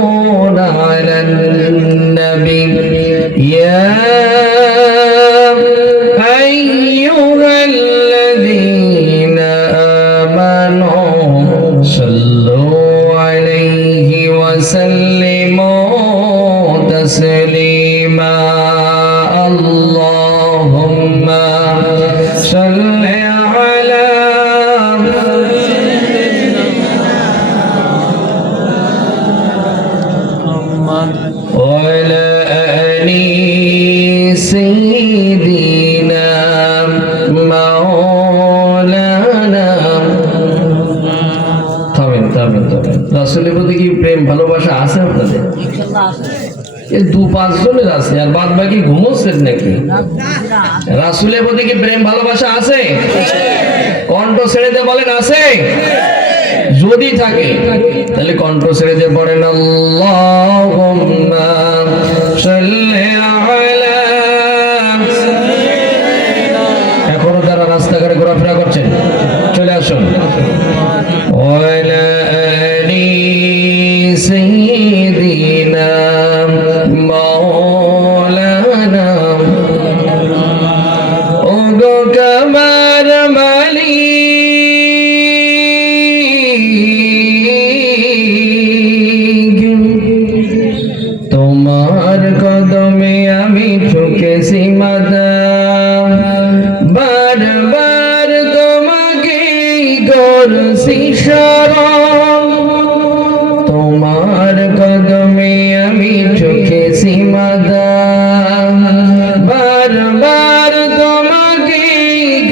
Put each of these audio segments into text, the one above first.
على النبي يا أيها الذين آمنوا صلوا عليه وسلموا تسليما اللهم صل على وعلى آل سيدنا مولانا থামেন রাসূলের প্রতি কি প্রেম ভালোবাসা আছে আপনাদের? এই 2-5 জনের আছে আর বাদ বাকি ঘুমোচ্ছেন নাকি? রাসূলের প্রতি কি প্রেম ভালোবাসা আছে? কণ্ঠ ছেড়ে দিয়ে বলেন আছে? যদি থাকে তাহলে কণ্ঠ ছেড়ে দিয়ে পড়েন আল্লাহুম্মা সাল্লি আলা। এখনো যারা রাস্তাঘাটে ঘোরাফেরা করছেন চলে আসুন। ওয়ালা আলি সাইয়্যিদিনা মাওলানা ও গো কামার মালিক তোমার কদমে আমি ঝুঁকেছি মাথা বারবার তোমাকে করছি শরণ তোমার কদমে আমি ঝুঁকেছি মাথা বারবার তোমাকে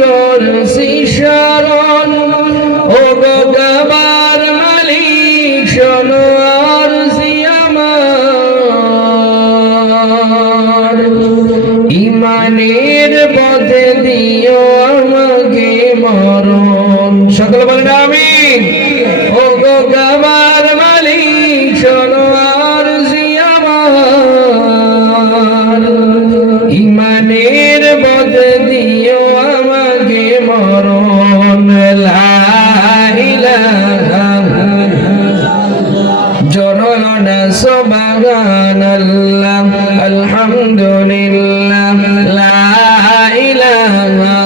করছি শরণ ও গো কাবার মালিক শোনো আরজি আমার ইমানের পথে দিও আমাকে মরণ। সকলে বলেন আমিন। ও গো কাবার মালিক শোনো আরজি আমার ইমানের পথে দিও আমাকে মরণ। লা ইলাহা জরল না সুবহানাল্লাহ আলহামদুলিল্লাহ লা ইলাহা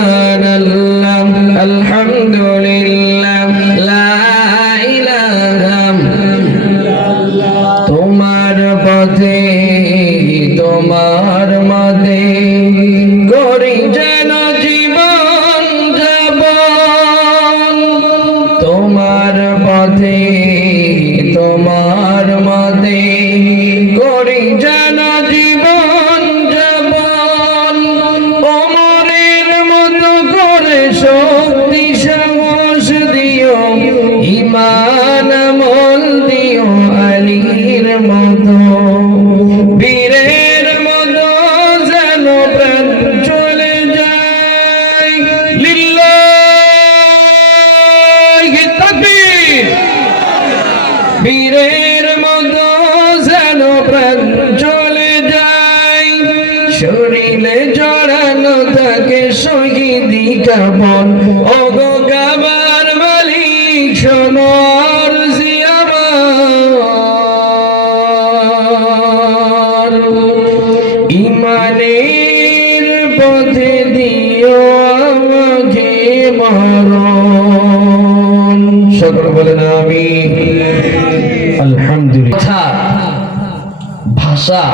সুবহানাল্লাহ আলহামদুলিল্লাহ লা ইলাহা তোমার পথে তোমার মতে করি যেন জীবন যাপন তোমার পথে তোমার মতে করি যেন জীবন যাপন ওমরের মতো করে শক্তি সাহস দিও ঈমান আমল দিও আলীর মতো বীরের মতো যেন প্রাণ চলে যায় লিল্লাহি তাকবীর বীরের মতো যেন প্রাণ চলে যায় শরীরে জড়ানো থাকে শহীদি কাফন ও গো কাবার মালিক শোনো আরজি আমার ইমানের পথে দিও আমাকে মরণ। সকলে বলেন আমিন। আলহামদুলিল্লাহ। ভাষা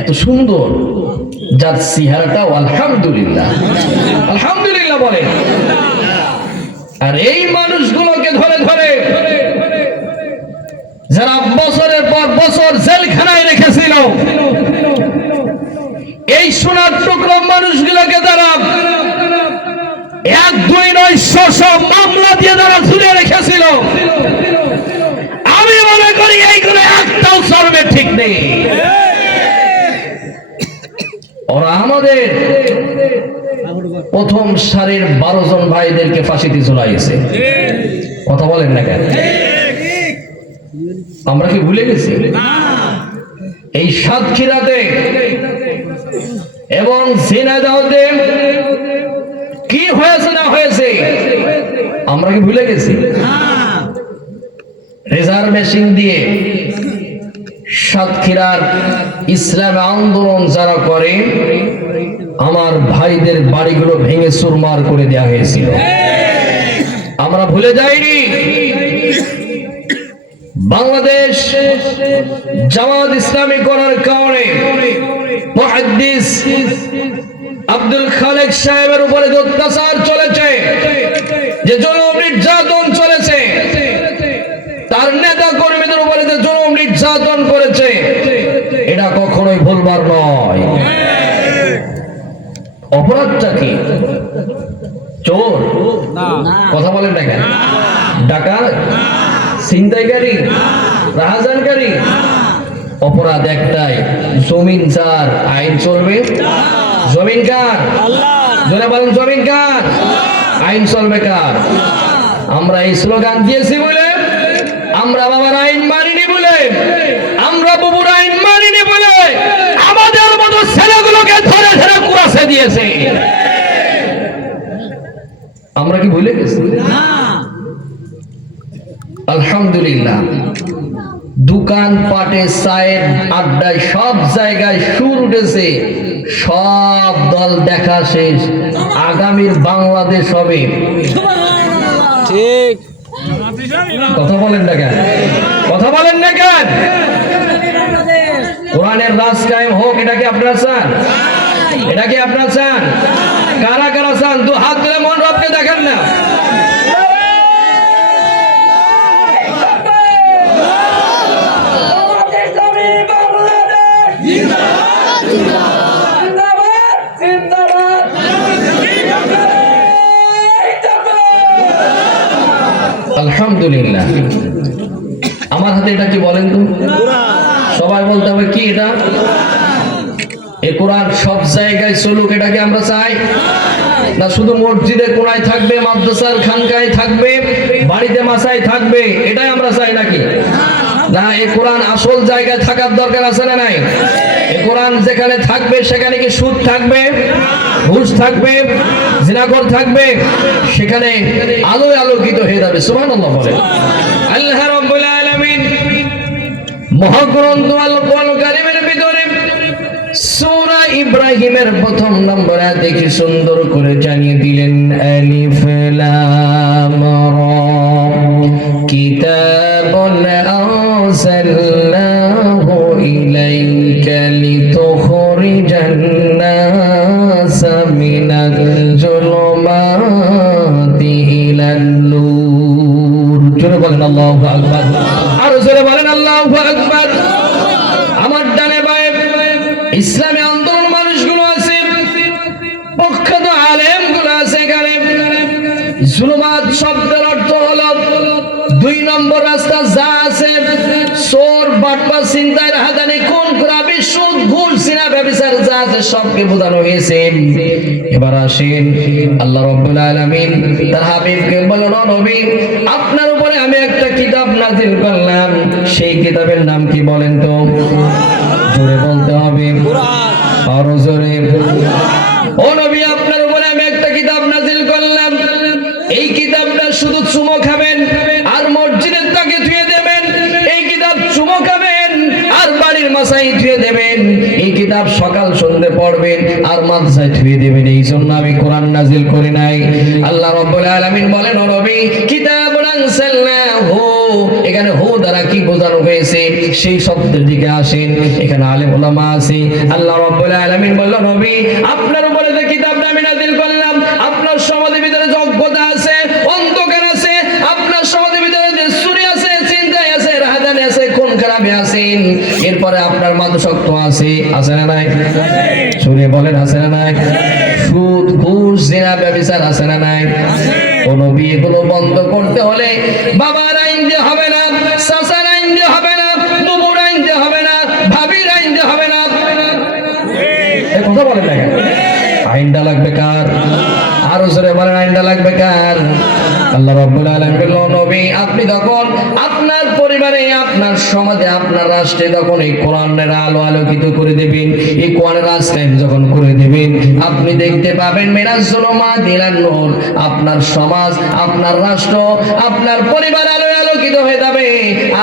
এত সুন্দর যার চেহারাটাও আলহামদুলিল্লাহ আলহামদুলিল্লাহ বলে। আর এই মানুষগুলোকে ধরে ধরে যারা বছরের পর বছর জেলখানায় রেখেছিল এই সোনার টুকরো মানুষগুলোকে যারা 1-2-900 মামলা দিয়ে যারা ঝুলে রেখেছিল আমি মনে করি এইগুলো একটাও চলবে ঠিক নেই। ওরা আমাদের প্রথম সারির 12 জন ভাইদেরকে ফাঁসিতে ঝুলাইছে। কথা বলেন না কেন? আমরা কি ভুলে গেছি? এই সাতক্ষীরাতে এবং ঝিনাইদহে কি হয়েছে না হয়েছে আমরা কি ভুলে গেছি? রিজার্ভেশন দিয়ে সাতক্ষীরার ইসলাম আন্দোলন যারা করে আমার ভাইদের বাড়িগুলো ভেঙে চুরমার করে দেওয়া হয়েছিল। আমরা ভুলে যাইনি। বাংলাদেশ জামাত ইসলামী করার কারণে মুহাদ্দিস আব্দুল খালেক সাহেবের উপরে যে অত্যাচার চলেছে, যে জুলুম নির্যাতন চলেছে, তার নেতা কর্মীদের উপরে যে জুলুম নির্যাতন করেছে, এটা কখনোই ভুলবার নয়। অপরাধটা কি? চোর? কথা বলেন না কেন? ডাকাত? ছিনতাইকারী? রাহাজানকারী? অপরাধ একটাই, জমিন যার আইন চলবে। জমিন কার? জোরে বলেন, জমিন কার? আইন চলবে কার? আমরা এই স্লোগান দিয়েছি বলে, আমরা বাবার আইন মানিনি বলে, আমরা বাবুর আইন মানিনি বলে আমাদের মতো ছেলেগুলোকে ধরে ধরে কুড়াছে দিয়েছে। আমরা কি ভুলে গেছি? আলহামদুলিল্লাহ, দোকান পাটে, চায়ের আড্ডায়, সব জায়গায় সুর উঠেছে। সব দল দেখা শেষ, আগামীর বাংলাদেশ হবে। ঠিক কথা বলেন না কেন? কথা বলেন না কেন? কোরআনের রাজ কায়েম হোক, এটা কি আপনারা চান? এটা কি আপনারা চান? কারা কারা চান? দু হাত তুলে মন রবকে দেখেন না। আলহামদুলিল্লাহ। আমার হাতে এটা কি বলেন তো? সবাই বলতে হবে কি এটা? এ কোরআন সব জায়গায় চলুক, এটা কি আমরা চাই? না শুধু মসজিদে কোনায় থাকবে, মাদ্রাসার খানকায় থাকবে, বাড়িতে মাসায় থাকবে, এটাই আমরা চাই নাকি? না, এ কোরআন আসল জায়গায় থাকার দরকার আছে না নাই? এ কোরআন যেখানে থাকবে সেখানে কি সুদ থাকবে, ঘুষ থাকবে, জিনাখোর থাকবে? সেখানে আলোয় আলোকিত হয়ে যাবে। সুবহানাল্লাহ বলেন। আল্লাহ রাব্বুল আলামিন মহাগ্রন্থ আল কোরআনুল কারীমের ভিতরে সূরা ইব্রাহিমের প্রথম নম্বর আয়াতে কি সুন্দর করে জানিয়ে দিলেন, আলিফ লাম রা কিতাবুন আরসালনাহু ইলাইকা লিতুখরিজান নাসা মিনাল যুলুমাতি ইলান নূর। জোরে বলেন আল্লাহু আকবার। আরো জোরে বলেন আল্লাহু আকবার। আমার ডানে বায়ে ইসলামী আন্দোলন মানুষগুলো আছে, প্রখ্যাত আলেমগুলো আছে। এখানে জুলুমাত শব্দের অর্থ হলো দুই নম্বর রাস্তা যা আছে, চোর, বাটপা, ছিনতাই, রাহাজানি, খুন, খারাপি, সুদ, ঘুষ, জিনা, ব্যভিচার যা আছে সবকে বোঝানো হয়েছে। এবার আসেন, আল্লাহ রাব্বুল আলামিন তার হাবিবকে বললেন, নবী আপনার উপরে আমি একটা কিতাব নাযিল করলাম, সেই কিতাবের নাম কি বলেন তো? জোরে বলতে হবে, আরো জোরে। ও নবী, আপনার উপরে আমি একটা কিতাব নাযিল করলাম, এই কিতাবটা শুধু চুমো খাবেন আর মসজিদের তাকে ধুয়ে দেবেন, এই কিতাব চুমো খাবেন আর বাড়ির মাসায় ধুয়ে দেবেন, এই কিতাব সকাল সন্ধ্যে পড়বেন আর মাদ্রাসায় ধুয়ে দেবেন। এই জন্য আমি কোরআন নাযিল করি নাই। আল্লাহ রাব্বুল আলামিন বলেন, ও নবী কিতাবুন আনসালনাহু, এখানে হু দ্বারা কি বোঝানো হয়েছে সেই শব্দের দিকে আসেন। এখানে আলেম ওলামা আছে। আল্লাহ রাব্বুল আলামিন বললেন, নবী আপনার উপরে যে কিতাবটা আমি নাযিল করলাম, আপনার সমাজের ভিতরে যোগ্যতা আছে, অন্ধকার আছে, আপনার সমাজের ভিতরে যে চুরি আছে, চিন্তাই আছে, রাহাজানি আছে, খুন খারাপি আছেন, এরপরে আপনার মাদকাসক্ত আছে, আছে না নাই? চুরি বলেন, আছে না নাই? সুদ, ঘুষ, জিনা, ব্যভিচার আছে না নাই? ও নবী এগুলো বন্ধ করতে হলে বাবার আইন দিয়ে হবে না, চাচার আইন দিয়ে হবে না, বুবুর আইন দিয়ে হবে না, ভাবির আইন দিয়ে হবে না। কথা বলেন না কেন? আইনটা লাগবে কার? আরো জোরে বলেন, আইনটা লাগবে কার? আল্লাহ রাব্বুল আলামিন বললেন, নবী আপনি তখন আপনার পরিবারে, আপনার সমাজে, আপনার রাষ্ট্রে তখন এই কোরআনের আলো আলোকিত করে দিবেন, এই কোরআনের রাস্তায় যখন করে দিবেন, আপনি দেখতে পাবেন মিনাজ যুলুমাত ইলান নূর, আপনার সমাজ, আপনার রাষ্ট্র, আপনার পরিবার আলো আলোকিত হয়ে যাবে,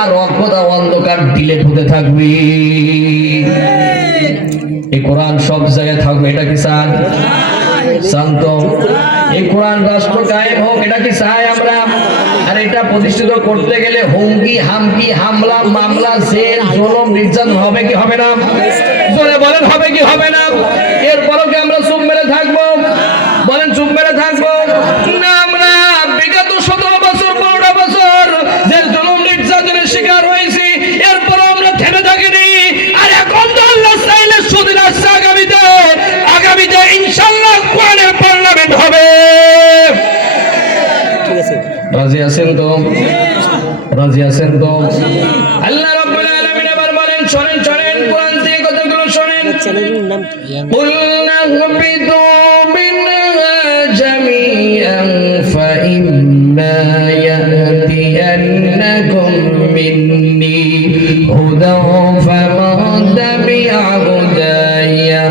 আর অজ্ঞতা অন্ধকার ডিলেট হতে থাকবে। এই কোরআন সব জায়গায় থাকবে, এটা কি চান? শান্ত এই কোরআন রাষ্ট্র কায়েম হোক, এটা কি চাই আমরা? আর এটা প্রতিষ্ঠিত করতে গেলে হুমকি হামকি হামলা মামলা জেল জুলুম নির্যাতন হবে কি হবে না? জোরে বলেন, হবে কি হবে না? এরপরও কি আমরা চুপ মেরে থাকবো? বলেন, চুপ মেরে থাকবো না? আমরা বিগত 17 বছর 15 বছর যে জুলুম নির্যাতনের শিকার হয়েছি, এরপরও আমরা থেমে থাকিনি। আর এখন তো আল্লাহ চাইলে সুদিন আসছে, আগামীতে ইনশাআল্লাহ কোরআনের পার্লামেন্ট হবে। রাজি আছেন তো? রাজি আছেন তো? আল্লাহ রাব্বুল আলামিন আবার বলেন, শুনেন শুনেন, কোরআন থেকে কথাগুলো শুনেন। কুল নাহবিতু মিনহা জামিআন ফাইম্মা ইয়াতিয়ান্নাকুম মিন্নি হুদান ফামান তাবিআ হুদায়া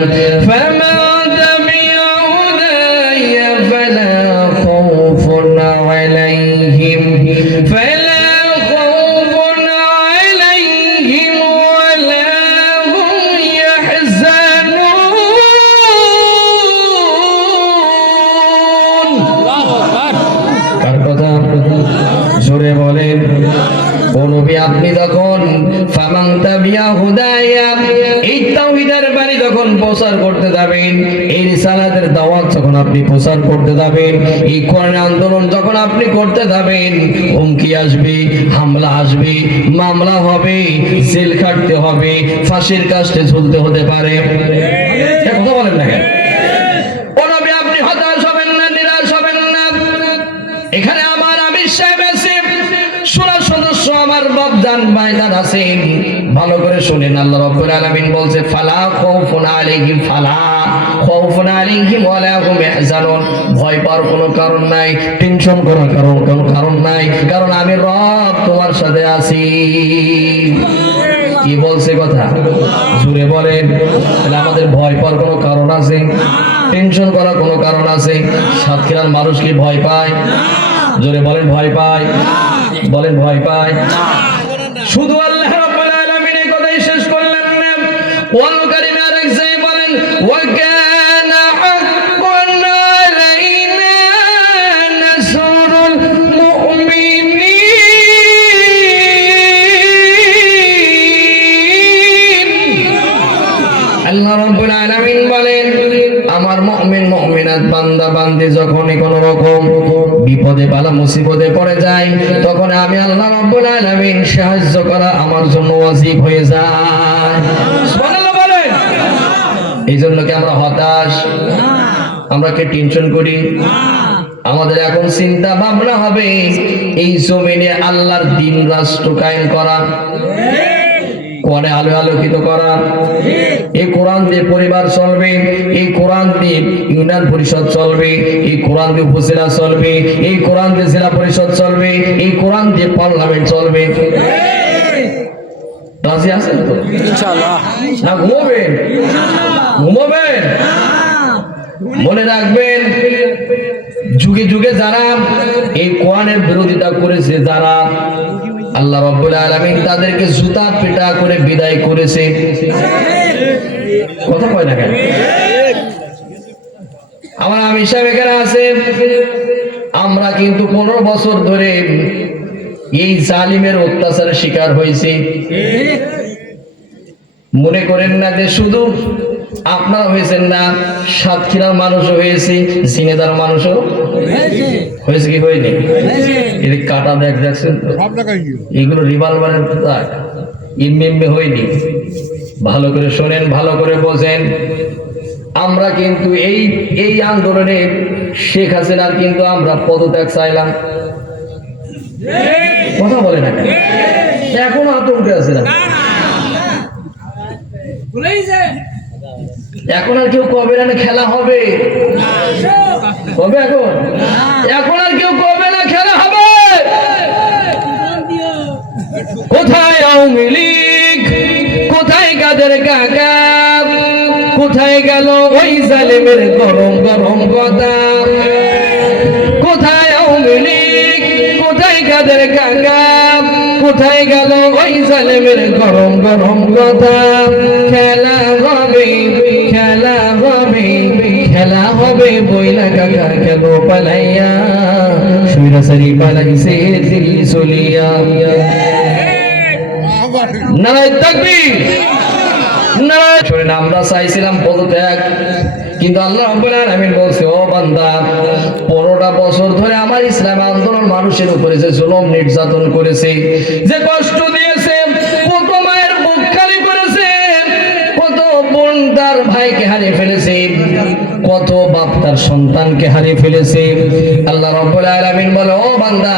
আপনি যখন ফামান তাবিআ হুদায়া এই তাওহীদের বাণী যখন প্রচার করতে যাবেন, এই রিসালাতের দাওয়াত যখন আপনি প্রচার করতে যাবেন, এই কোরআন আন্দোলন যখন আপনি করতে যাবেন, হুমকি আসবে, হামলা আসবে, মামলা হবে, জেল খাটতে হবে, ফাঁসির কাস্টে ঝুলতে হতে পারে। কথা বলেন না কেন? ও নবী আপনি হতাশ হবেন না, নিরাশ হবেন না। এখানে আমার আমির সাহেব আছে, শোনা সদস্য আমার বাপজান ভাইজান আছেন, ভালো করে শুনেন। আল্লাহ রাব্বুল আলামিন বলছে, ফালা খাউফুন আলাইহিম ওয়ালা হুম ইয়াহজানুন, ভয় পাওয়ার কোনো কারণ নাই, টেনশন করার কোনো কারণ নাই, কারণ আমি রব তোমার সাথে আছি। কি বলছে কথা? জোরে বলেন। তাহলে আমাদের ভয় পাওয়ার কোনো কারণ আছে? টেনশন করার কোনো কারণ আছে? সাতক্ষীরার মানুষ কি ভয় পায়? জোরে বলেন, ভয় পায়? বলেন, ভয় পায়? শুধু আল্লাহ রাব্বুল আলামিন এই কথাই শেষ করলেন না। কোরআন কারীমে আরেক জায়গায় বলেন, ওয়া কানা হাক্কান আলাইনা নাসরুল মুমিনিন। আল্লাহ রাব্বুল আলামিন বলেন, আমার মুমিন মুমিনাত বান্দা বান্দি যখন কোনো রকম বিপদে বালা মুসিবতে পড়ে যায়, তখন আমি আল্লাহ রাব্বুল আলামিন সাহায্য করা আমার জন্য ওয়াজিব হয়ে যায়। সুবহানাল্লাহ বলেন। এই জন্য কি আমরা হতাশ? আমরা কি টেনশন করি? আমাদের এখন চিন্তা ভাবনা হবে এই জমিনে আল্লাহর দ্বীন রাষ্ট্র কায়েম করা, কোরআনে আলো আলোকিত করা, এই কোরআন দিয়ে পরিবার চলবে, এই কোরআন দিয়ে ইউনিয়ন পরিষদ চলবে, এই কোরআন দিয়ে উপজেলা চলবে, এই কোরআন দিয়ে জেলা পরিষদ চলবে, এই কোরআন দিয়ে পার্লামেন্ট চলবে। রাজি আছেন তো? ইনশাআল্লাহ। না ঘুমাবেন? ঘুমাবেন? মনে রাখবেন, যুগে যুগে যারা এই কোরআনের বিরোধিতা করেছে, যারা আল্লাহ রাব্বুল আলামিন তাদেরকে জুতা পিটা করে বিদায় করেছে। কথা কয় না কেন? আমার আমির সাহেব এখানে আছে, আমরা কিন্তু 15 বছর ধরে এই জালিমের অত্যাচারের শিকার হয়েছি। মনে করেন না যে শুধু আপনারা হয়েছেন না, সাতক্ষীরার মানুষও হয়েছে, ঝিনেদার মানুষও হয়েছে। কি হয়নি? এর কাটা দেখছেন তো, এগুলো রিভলভারের ইমএমএ হয়নি। ভালো করে শোনেন, ভালো করে বোঝেন। আমরা কিন্তু এই আন্দোলনে শেখ হাসিনার কিন্তু আমরা পদত্যাগ চাইলাম। কথা বলে না কেন? এখনো আতঙ্কে আছে না? এখন আর কেউ কবে না খেলা হবে? কবে? এখন আর কেউ কবে না খেলা আওয়ামী লীগ, কোথায় কাদের কাকা, কোথায় গেল ওই জালেমের গরম গরম কথা? কোথায় আওয়ামী লীগ, কোথায় কাদের কাকা, কোথায় গেল ওই জালেমের গরম গরম কথা? খেলা হবে, খেলা হবে, খেলা হবে বইলা কাকা গেল পালাইয়া, সৈরাসারি পালাইছে দিল্লি চলিয়া। নারায়ে তাকবীর, নারায়ে। শুনেন, আমরা চাইছিলাম পদত্যাগ, কিন্তু আল্লাহ রাব্বুল আলামিন বলছে, ও বান্দা, 15টা বছর ধরে আমার ইসলাম আন্দোলন মানুষের উপরে যে জুলুম নির্যাতন করেছে, যে কষ্ট দিয়েছে, কত মায়ের বুক খালি করেছে, কত বোন তার ভাইকে হারিয়ে ফেলেছে, কত বাপ তার সন্তানকে হারিয়ে ফেলেছে। আল্লাহ রাব্বুল আলামিন বলে, ও বান্দা,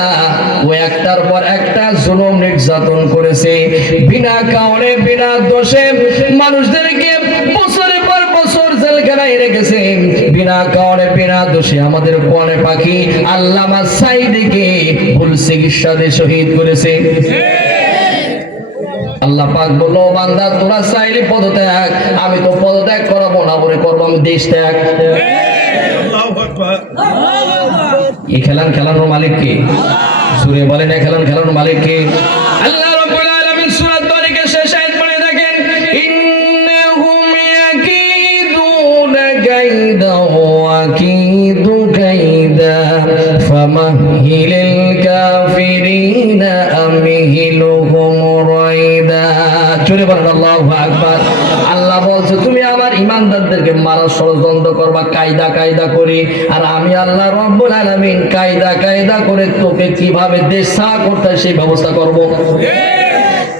ও একটার পর একটা জুলুম নির্যাতন করেছে, বিনা কারণে বিনা দোষে মানুষদেরকে বছরের পর বছর জেলখানায় রেখেছে, বিনা কারণে বিনা দোষে আমাদের কোরআনের পাখি আল্লামা সাঈদীকে ভুল চিকিৎসা দিয়ে শহীদ করেছে। আল্লাহ পাক বলল, বান্দা তোরা চাইলে পদত্যাগ, আমি তো পদত্যাগ করাবো না, ওরে করবো আমি দেশ ত্যাগ। এই খেলানোর মালিক কে? সূরা বলেন, এই খেলানোর মালিক কে? আল্লাহ রাব্বুল আলামিন সূরা তারিকের শেষ আয়াত পড়ে দেখেন, ইন্নাহুম ইয়াকিদুনা কাইদা ওয়া আকিদু কাইদা ফামাহিলিল কাফিরিনা আমহিলুহুম রাইদা। জোরে বলেন আল্লাহু আকবার। আল্লাহ বলছে, তুমি আমার ঈমানদারদেরকে মারার ষড়যন্ত্র করবা কায়দা কায়দা করে, আর আমি আল্লাহ রাব্বুল আলামিন কায়দা কায়দা করে তোকে কিভাবে দেশ ছাড়া করতে হয় সেই ব্যবস্থা করব।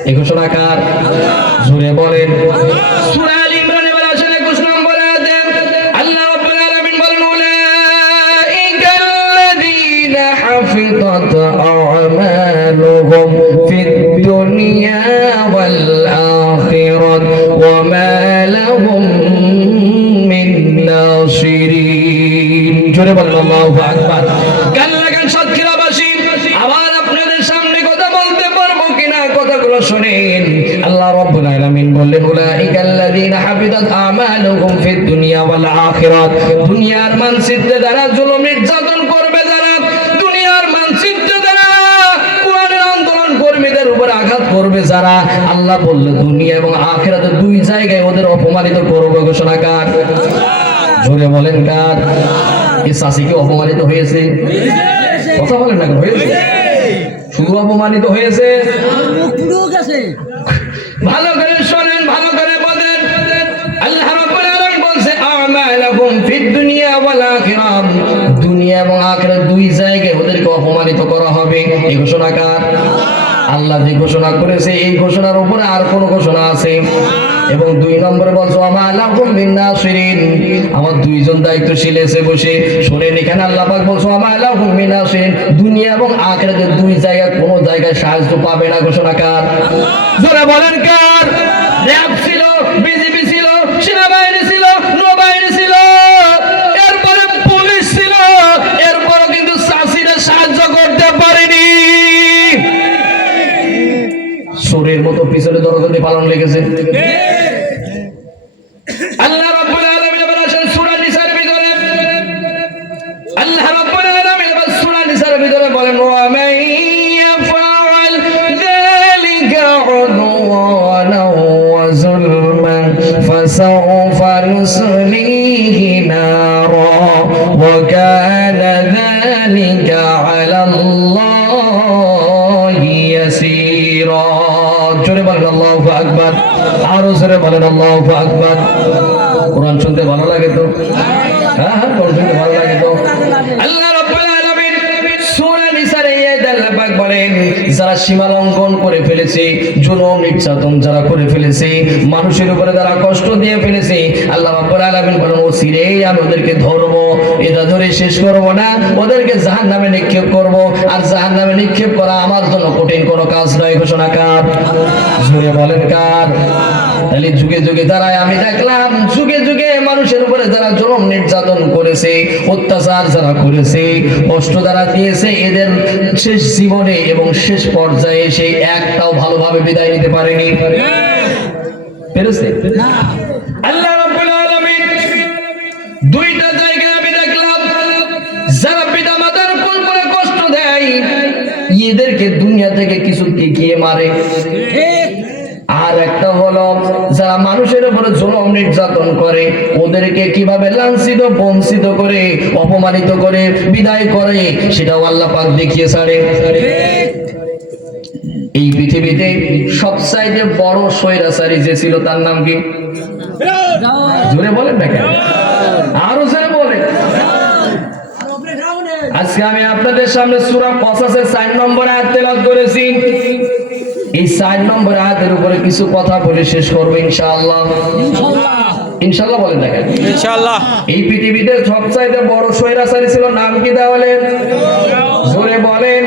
এই ঘোষণা কার? জোরে বলেন। সূরা আল ইমরানের 21 নম্বর আয়াতে আল্লাহ রাব্বুল আলামিন বলেন, উলাইকাল্লাযীনা হাফিযাত আ'মালুহুম ফিদ দুনিয়া ওয়াল আখিরাত ওয়া মা লাহুম মিন নাসিরিন। জোরে বলেন আল্লাহু আকবার। গান লাগান সাতক্ষীরাবাসী, আবার আপনাদের সামনে কথা বলতে পারবো কিনা কথাগুলো শুনেন। আল্লাহ রাব্বুল আলামিন বললেন, উলাইকাল্লাযীনা হাবিতাত আমালুহুম ফিদ দুনিয়া ওয়াল আখিরাত। দুনিয়ার মানচিত্রে যারা জুলুম নির্যাতন করবে, যারা দুনিয়ার মানচিত্রে যারা কোরআনের আন্দোলন কর্মীদের উপর আঘাত করবে, যারা, আল্লাহ বললেন দুনিয়া এবং আখিরাতে দুই জায়গায় ওদের অপমানিত করবে। ঘোষণা কার? জোরে বলেন কার? এই চাষি কি অপমানিত হয়েছে? কথা বলেন না, হয়েছে? শুধু অপমানিত হয়েছে? ভালো করে শোনেন, ভালো করে বলেন। আল্লাহ রাব্বুল আলামিন বলছে, আমালাকুম ফিদ দুনিয়া ওয়াল আখিরাত। দুনিয়া এবং আখিরাত দুই জায়গায় ওদেরকে অপমানিত করা হবে। এই ঘোষণা কার? আল্লাহ যে ঘোষণা করেছে, এই ঘোষণার উপরে আর কোন ঘোষণা আছে? এবং 2 নম্বরে বলছো, আমালাকুম মিন নাসিরিন। আমার দুইজন দায়িত্বশীল এসে বসে শোনেন, এখানে আল্লাহ পাক বলছো, আমালাকুম মিন নাসিরিন। দুনিয়া এবং আখিরাতের দুই জায়গায় কোন জায়গায় সাহায্য পাবে না। ঘোষণা কার? জোরে বলেন কার? র‍্যাব ছিল, বিজিবি ছিল, সেনাবাহিনী ছিল, নৌবাহিনী ছিল, এরপরে পুলিশ ছিল, এরপরও কিন্তু চাষিরা সাহায্য করতে পারেনি। চোরের মতো পিছনে দরজা পালন লেগেছে। আল্লাহ রাব্বুল আলামিন বলেছেন সূরা নিসার ভিতরে, আল্লাহ রাব্বুল আলামিন সূরা নিসার ভিতরে বলেন, ওয়া মান ইয়াফআল যালিকা উদওয়ানা ওয়া যুলমান ফাসাউফা নুসলিহি নারা ওয়া কানা যালিকা আলাল্লাহি ইয়াসীরা। জোরে বলেন আল্লাহু আকবার। আরো জোরে বলেন আল্লাহু আকবার। কোরআন শুনতে ভালো লাগে তো? হ্যাঁ, কোরআন শুনতে ভালো লাগে তো? আল্লাহ রাব্বুল আলামিন সূরা নিসার এই আয়াতে আল্লাহ পাক বলেন, যারা সীমা লঙ্ঘন করে ফেলেছে, জুলুম নির্যাতন যারা করে ফেলেছে, মানুষের উপরে যারা কষ্ট দিয়ে ফেলেছে, আল্লাহ রাব্বুল আলামিন বলেন, ও সিরে আমি ওদেরকে ধরবো, এটা ধরে শেষ করবো না, ওদেরকে জাহান্নামে নিক্ষেপ করব। আর জাহান্নামে নিক্ষেপ করা আমার জন্য কঠিন কোনো কাজ নয়। ঘোষণা কার? জোরে বলেন কার? তাহলে যুগে যুগে দাঁড়ায় আমি দেখলাম, যুগে যুগে মানুষ মানুষের উপরে যারা জুলুম নির্যাতন করেছে, অত্যাচার যারা করেছে, কষ্ট যারা দিয়েছে, এদের শেষ জীবনে এবং শেষ পর্যায়ে সেই একটাও ভালোভাবে বিদায় নিতে পারেনি। পেরেছে? আল্লাহ রাব্বুল আলামিন দুইটা জায়গায় আমি দেখলাম যারা পিতা মাতার কোল করে কষ্ট দেয় এদেরকে দুনিয়া থেকে কিছু টিকিয়ে মারে, আর একটা হলো যারা মানুষের উপরে জুলুম নির্যাতন করে ওদেরকে কিভাবে লাঞ্ছিত বঞ্চিত করে অপমানিত করে বিদায় করে সেটাও আল্লাহ পাক দেখিয়ে ছাড়ে। এই পৃথিবীতে সবচাইতে বড় স্বৈরাচারী যে ছিল তার নাম কি? জোরে বলেন না কেন? আরো জোরে বলেন। আজকে আমি আপনাদের সামনে সূরা কসাসের 4 নম্বর আয়াত তেলাওয়াত করেছি। এই 4 নম্বর আয়াতের উপরে কিছু কথা বলে শেষ করব ইনশাআল্লাহ। ইনশাআল্লাহ বলেন না কেন? ইনশাআল্লাহ। এই পৃথিবীতে সবচাইতে বড় স্বৈরাচারী ছিল, নাম কি তাহলে? জোরে বলেন।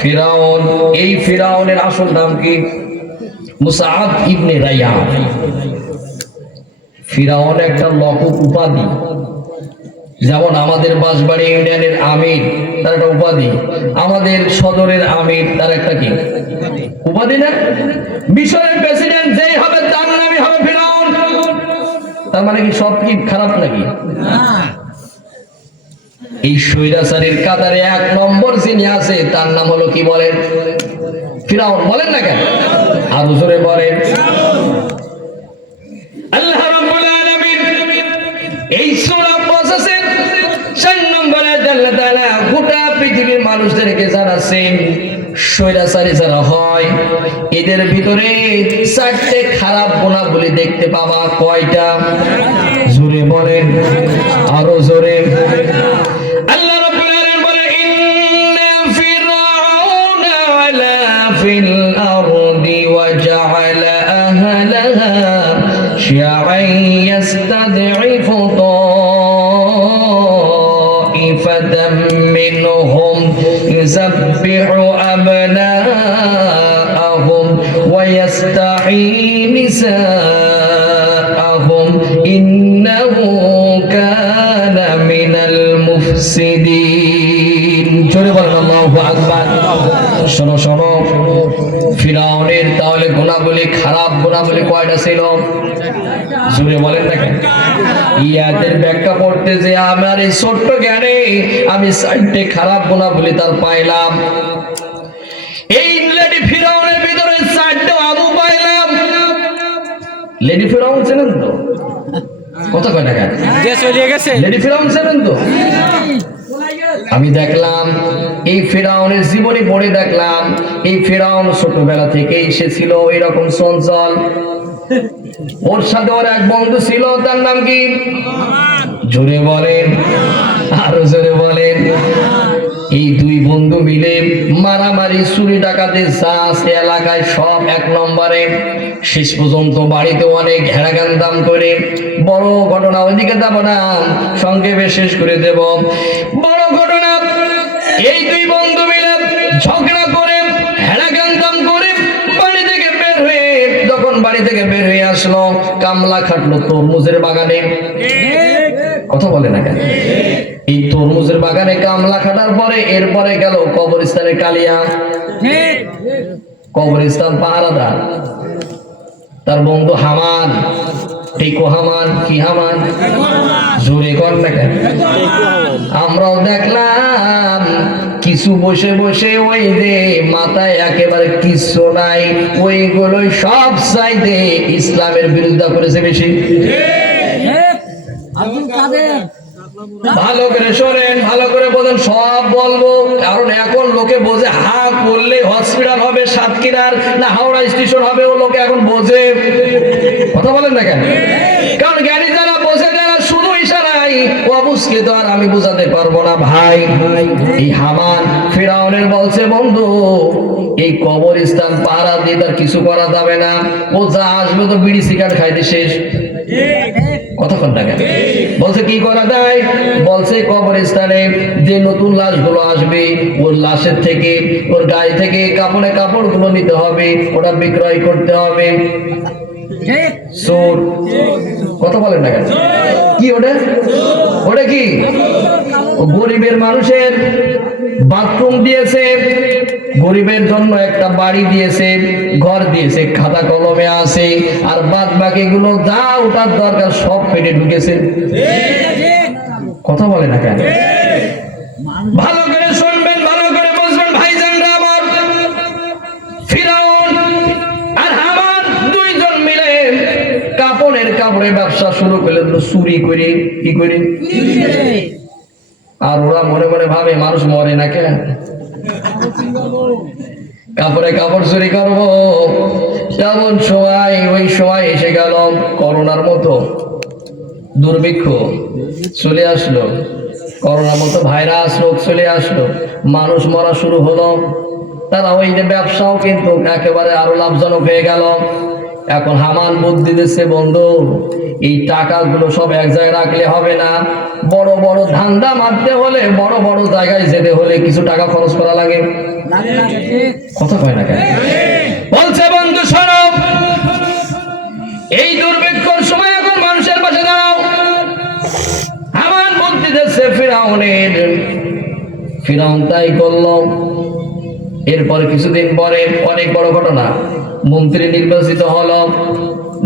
ফিরাউন। এই ফিরাউনের আসল নাম কি? মুসআব ইবনে রাইয়া। ফিরাউন একটা লকব উপাধি, যেমন আমাদের বাঁশবাড়ি ইউনিয়নের আমির তার একটা উপাধি, আমাদের সদরের আমির তার একটা কি উপাধি না? মিশরের প্রেসিডেন্ট যেই হবে তার নামই হবে ফিরাউন। তার মানে কি সব কি খারাপ নাকি? এই স্বৈরাচারীর কাতারে 1 নম্বর যিনি আছে তার নাম হলো কি বলেন? ফিরাউন। বলেন না কেন? আরো জোরে বলেন। আল্লাহ রাব্বুল আলামিন এই সূরা কসাসের 4 নম্বর আয়াতে আল্লাহ তাআলা গোটা পৃথিবীর মানুষদেরকে জানাচ্ছেন স্বৈরাচারী যারা হয় এদের ভিতরে 4টে খারাপ গুণাবলী দেখতে পাবা। কয়টা? জোরে বলেন, আরো জোরে। আল্লাহ রাব্বুল আলামিন বলেন ইন্না ফিরআউনা আলা ফিল আরদি ওয়া জাআলা আহলাহা শিয়া'আন ইয়াস্তাদঈফু তা'iফাতাম মিনহুম ইউযাব্বিহু আবনাআহুম ওয়া ইস্তাহয়ী নিসাআহুম ইন্নাহু কানা মিনাল মুফসিদিন। জোরে বলেন আল্লাহু আকবার। শোনো শোনো, ফিরাউনের তাহলে গুণাবলী, খারাপ গুণাবলী কয়টা ছিল? জোরে বলেন না কেন? ইয়াদের ব্যাখ্যা করতে যে আমার এই ছোট্ট জ্ঞানে আমি 4টে খারাপ গুণাবলী তার পাইলাম। এই লেডি ফিরাউনের ভিতরে 4টে আবু পাইলাম। লেডি ফিরাউন চেনেন তো? কথা কয় না কেন? যে চলে গেছে লেডি ফিরাউন চেনেন তো? আমি দেখলাম এই ফিরাউনের জীবনী পড়ে দেখলাম এই ফিরাউন ছোটবেলা থেকেই সে ছিল এরকম চঞ্চল। ওর সাথে ওর এক বন্ধু ছিল, তার নাম কি? জোরে বলেন, আরো জোরে বলেন। এই 2 বন্ধু মিলে মারামারি, চুরি ডাকাতি যা আছে এলাকায় সব 1 নম্বরে। শেষ পর্যন্ত বাড়িতে অনেক হেরাগান্দাম করে। বড় ঘটনা, ওইদিকে যাব না, সংক্ষেপে শেষ করে দেব। বড় ঘটনা, এই 2 বন্ধু মিলে ঝগড়া করে হেরাগান্দাম করে বাড়ি থেকে বের হয়ে, যখন বাড়ি থেকে বের হয়ে আসলো কামলা খাটলো তরমুজের বাগানে। কথা বলে না কেন? এই তরমুজের বাগানে কামলা খাটার পরে এরপরে গেল কবরস্থানে কালিয়া। কবরস্থান পাহারাদার, তার বন্ধু হামান। টেকো হামান। কি হামান? জোরে কর না কেন? আমরাও দেখলাম কিছু বসে বসে ওই যে মাথায় একেবারে কিছু নাই, ওইগুলোই সব চাইতে ইসলামের বিরুদ্ধে করেছে বেশি। ভালো করে শোনেন, ভালো করে বোঝেন, সব বলবো, কারণ এখন লোকে বোঝে হা করলে হসপিটাল হবে সাতক্ষীরার না হাওড়া স্টেশন হবে, ও লোকে এখন বোঝে। কথা বলেন না কেন? কারণ জ্ঞানী যারা বোঝে, যারা শুধু ইশারায়, ও বুঝকে তো আর আমি বোঝাতে পারবো না ভাই। এই হামান ফিরাউনের বলছে বন্ধু এই কবরস্থান পাহারা দিয়ে তার কিছু করা যাবে না, ও যা আসবে তো বিড়ি সিগারেট খাইতে শেষ। কতক্ষণ টাকা বলছে কি করা যায়? বলছে কবরস্থানে যে নতুন লাশগুলো আসবে ওর লাশের থেকে, ওর গায়ে থেকে কাপড়ে কাপড়গুলো নিতে হবে, ওটা বিক্রয় করতে হবে। চোর। কথা বলেন না কেন? কি ওটা? ওটা কি? গরিবের মানুষের বাথরুম দিয়েছে, গরিবের জন্য একটা বাড়ি দিয়েছে, ঘর দিয়েছে, খাতা কলমে আছে, আর বাদ বাকি গুলো যা ওটার দরকার সব পেটে ঢুকেছে। কথা বলে না কেন? ভালো করে শুনবেন, ভালো করে বুঝবেন ভাইজানরা আমার। ফিরাউন আর হামান দুইজন মিলে কাপড়ের ব্যবসা শুরু করলেন, তো চুরি করে। কি করে? আর ওরা মনে মনে ভাবে মানুষ মরে না কেন, কাপড় চুরি করবো। তেমন সময় ওই সময় এসে গেল, করোনার মতো দুর্ভিক্ষ চলে আসলো, করোনার মতো ভাইরাস রোগ চলে আসলো, মানুষ মরা শুরু হলো। তারা ওই যে ব্যবসাও কিন্তু একেবারে আরো লাভজনক হয়ে গেল। এখন হামান বুদ্ধি দিচ্ছে, বন্ধু এই টাকাগুলো সব এক জায়গায় রাখলে হবে না, বড় বড় ধান্দা মারতে হলে, বড় বড় জায়গায় যেতে হলে কিছু টাকা খরচ করা লাগে। কথা কয় না কেন? বলছে, বন্ধু শোনো, এই দুর্ভিক্ষর সময় এখন মানুষের পাশে দাঁড়াও। হামান বুদ্ধি দিচ্ছে ফিরাউনের। ফিরাউন তাই করলো। এরপর কিছুদিন পরে অনেক বড় ঘটনা, মন্ত্রী নির্বাচিত হলো।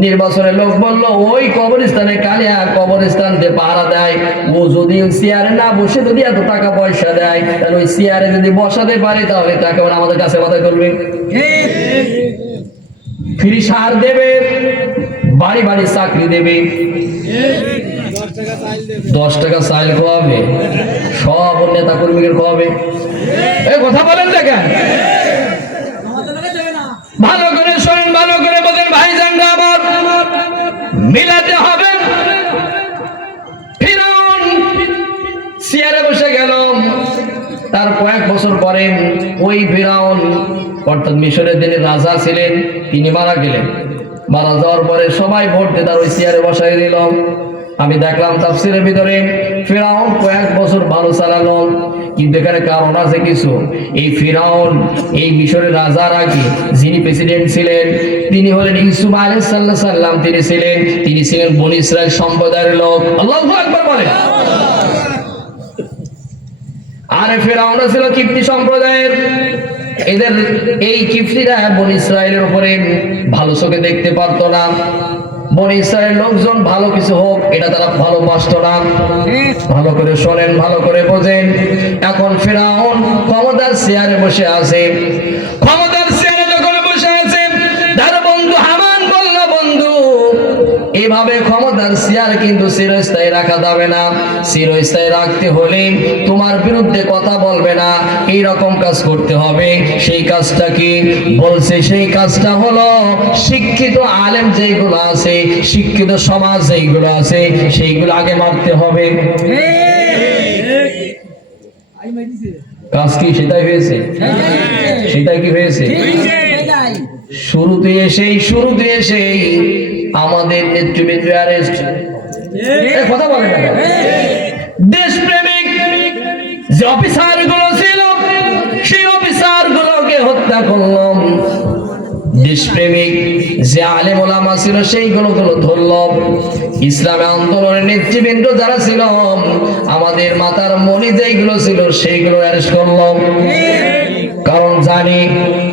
নির্বাচনের লোক বলল, ওই কবরস্থানে কালিয়া কবরস্থান দিয়ে পাহারা দেয়, ও যদি চেয়ারে না বসে যদি এত টাকা পয়সা দেয়, তাহলে ওই চেয়ারে যদি বসাতে পারে তাহলে তাকে আমাদের কাছে মাথা করবে, ফ্রি সার দেবে, বাড়ি বাড়ি চাকরি দেবে, 10 টাকা চাইল খাওয়াবে, সব নেতা কর্মীদের খাওয়াবে। এই কথা বলেন দেখেন, ভালো করে শোনেন, ভালো করে বলেন ভাইজানরা আমার, মিলাতে হবে। ফিরাউন চেয়ারে বসে গেল। তার কয়েক বছর পরে ওই ফিরাউন, অর্থাৎ মিশরের যিনি রাজা ছিলেন, তিনি মারা গেলেন। মারা যাওয়ার পরে সবাই ভোট দিয়ে তার ওই চেয়ারে বসাই দিল। আমি দেখলাম তাফসীরের ভিতরে ফিরাউন কয়েক বছর ভালো চালালো, কিন্তু এখানে কারণ আছে কিছু। এই ফিরাউন এই মিশরের রাজার আগে যিনি প্রেসিডেন্ট ছিলেন তিনি হলেন ইউসুফ আলাইহিস সালাম। তিনি ছিলেন বনী ইসরাইল সম্প্রদায়ের লোক। আল্লাহু আকবার বলেন। আর ফিরাউন ছিল কিপ্তি সম্প্রদায়ের। এদের এই কিপ্তিরা বনী ইসরাইলের উপরে ভালো চোখে দেখতে পারতো না। বনী ইসরাইলের লোকজন ভালো কিছু হোক এটা তারা ভালোবাসতো না। ভালো করে শোনেন, ভালো করে বোঝেন। এখন ফিরাউন ক্ষমতার চেয়ারে বসে আছে। ক্ষমতার চেয়ারে যখন বসে আছে, তার বন্ধু হামান বলল, বন্ধু এভাবে ক্ষমতার চেয়ার কিন্তু চিরস্থায়ী রাখা যাবে না। চিরস্থায়ী রাখতে হলে তোমার বিরুদ্ধে কথা বলবে না, এই রকম কাজ করতে হবে। সেই কাজটা কি? বলছে সেই কাজটা হলো শিক্ষিত আলেম যেগুলো আছে, শিক্ষিত সমাজ যেগুলো আছে, সেইগুলো আগে মারতে হবে। কাজ কি সেটাই হয়েছে? সেটাই কি হয়েছে? শুরুতে এসেই আমাদের নেতৃবৃন্দ অ্যারেস্ট। কথা বলে না, দেশপ্রেমিক যে অফিসার গুলো ছিল সেই অফিসার গুলোকে হত্যা করলাম। দেশপ্রেমিক যে আলেম ওলামা ছিল সেইগুলো ধরল। ইসলামী আন্দোলনের নেতৃবৃন্দ যারা ছিল, আমাদের মাথার মনি যেগুলো ছিল সেইগুলো অ্যারেস্ট করলাম। কারণ জানি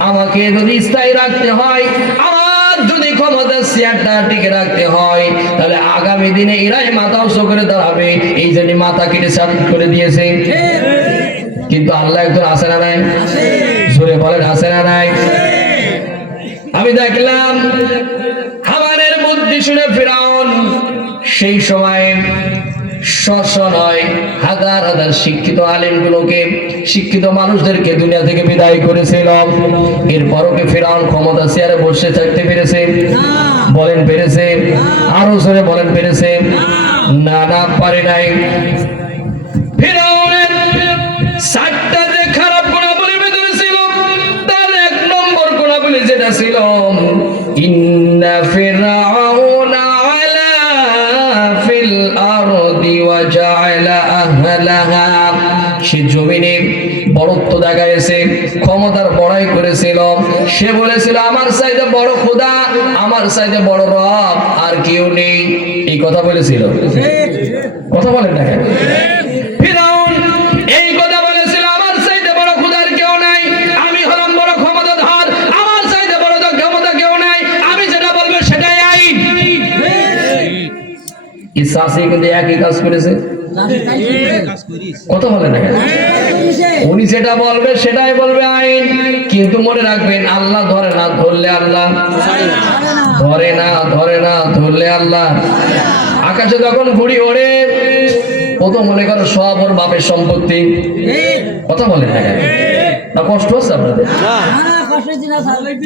আমাকে যদি স্থায়ী রাখতে হয়, আমার যদি ক্ষমতার চেয়ারটা টিকে রাখতে হয়, তাহলে আগামী দিনে এরাই মাথা উঁচু করে দাঁড়াবে। এই জন্য মাথা কেটে সাবিত করে দিয়েছে। কিন্তু আল্লাহ একজন আছে না নাই? জোরে বলেন, আছে না নাই? আমি দেখলাম হামানের বুদ্ধি শুনে ফিরাউন সেই সময় নয় হাজার হাজার শিক্ষিত আলেমগুলোকে, শিক্ষিত মানুষদেরকে দুনিয়া থেকে বিদায় করেছিল। এরপরও কি ফিরাউন ক্ষমতা চেয়ারে বসে থাকতে পেরেছে? বলেন পেরেছে? আরো জোরে বলেন পেরেছে? না, না পারে নাই। ফিরাউনের 7টা যে খারাপ গুণাবলী ভিতরে ছিল, তার 1 নম্বর গুণাবলী যেটা ছিল, ইন্না ফিরাউনা আলা ফিল আরদি ওয়া জাআলা আহলাহা, সে জমিনে বড়ত্ব দেখাইছে, ক্ষমতার বড়াই করেছিল। সে বলেছিল আমার চাইতে বড় খোদা, আমার চাইতে বড় রব আর কেউ নেই। এই কথা বলেছিল, কথা বলেন না কেন? ফিরাউন এই কথা বলেছিল, আমার চাইতে বড় খোদা আর কেউ নাই, আমি হলাম বড় ক্ষমতাধর, আমার চাইতে বড় ক্ষমতা কেউ নাই, আমি যেটা বলবো সেটাই আইন। ইসাসি কিন্তু একই কাজ করেছে, কথা বলেন না কেন? উনি যেটা বলবে সেটাই বলবে আইন। কিন্তু মনে রাখবেন, আল্লাহ ধরে না ধরলে আল্লাহ ধরে না, ধরে না ধরলে আল্লাহ। আকাশে যখন ঘুড়ি ওড়ে, ও তো মনে করো সব ওর বাপের সম্পত্তি, কথা বলেন না কেন? না কষ্ট হচ্ছে আপনাদের?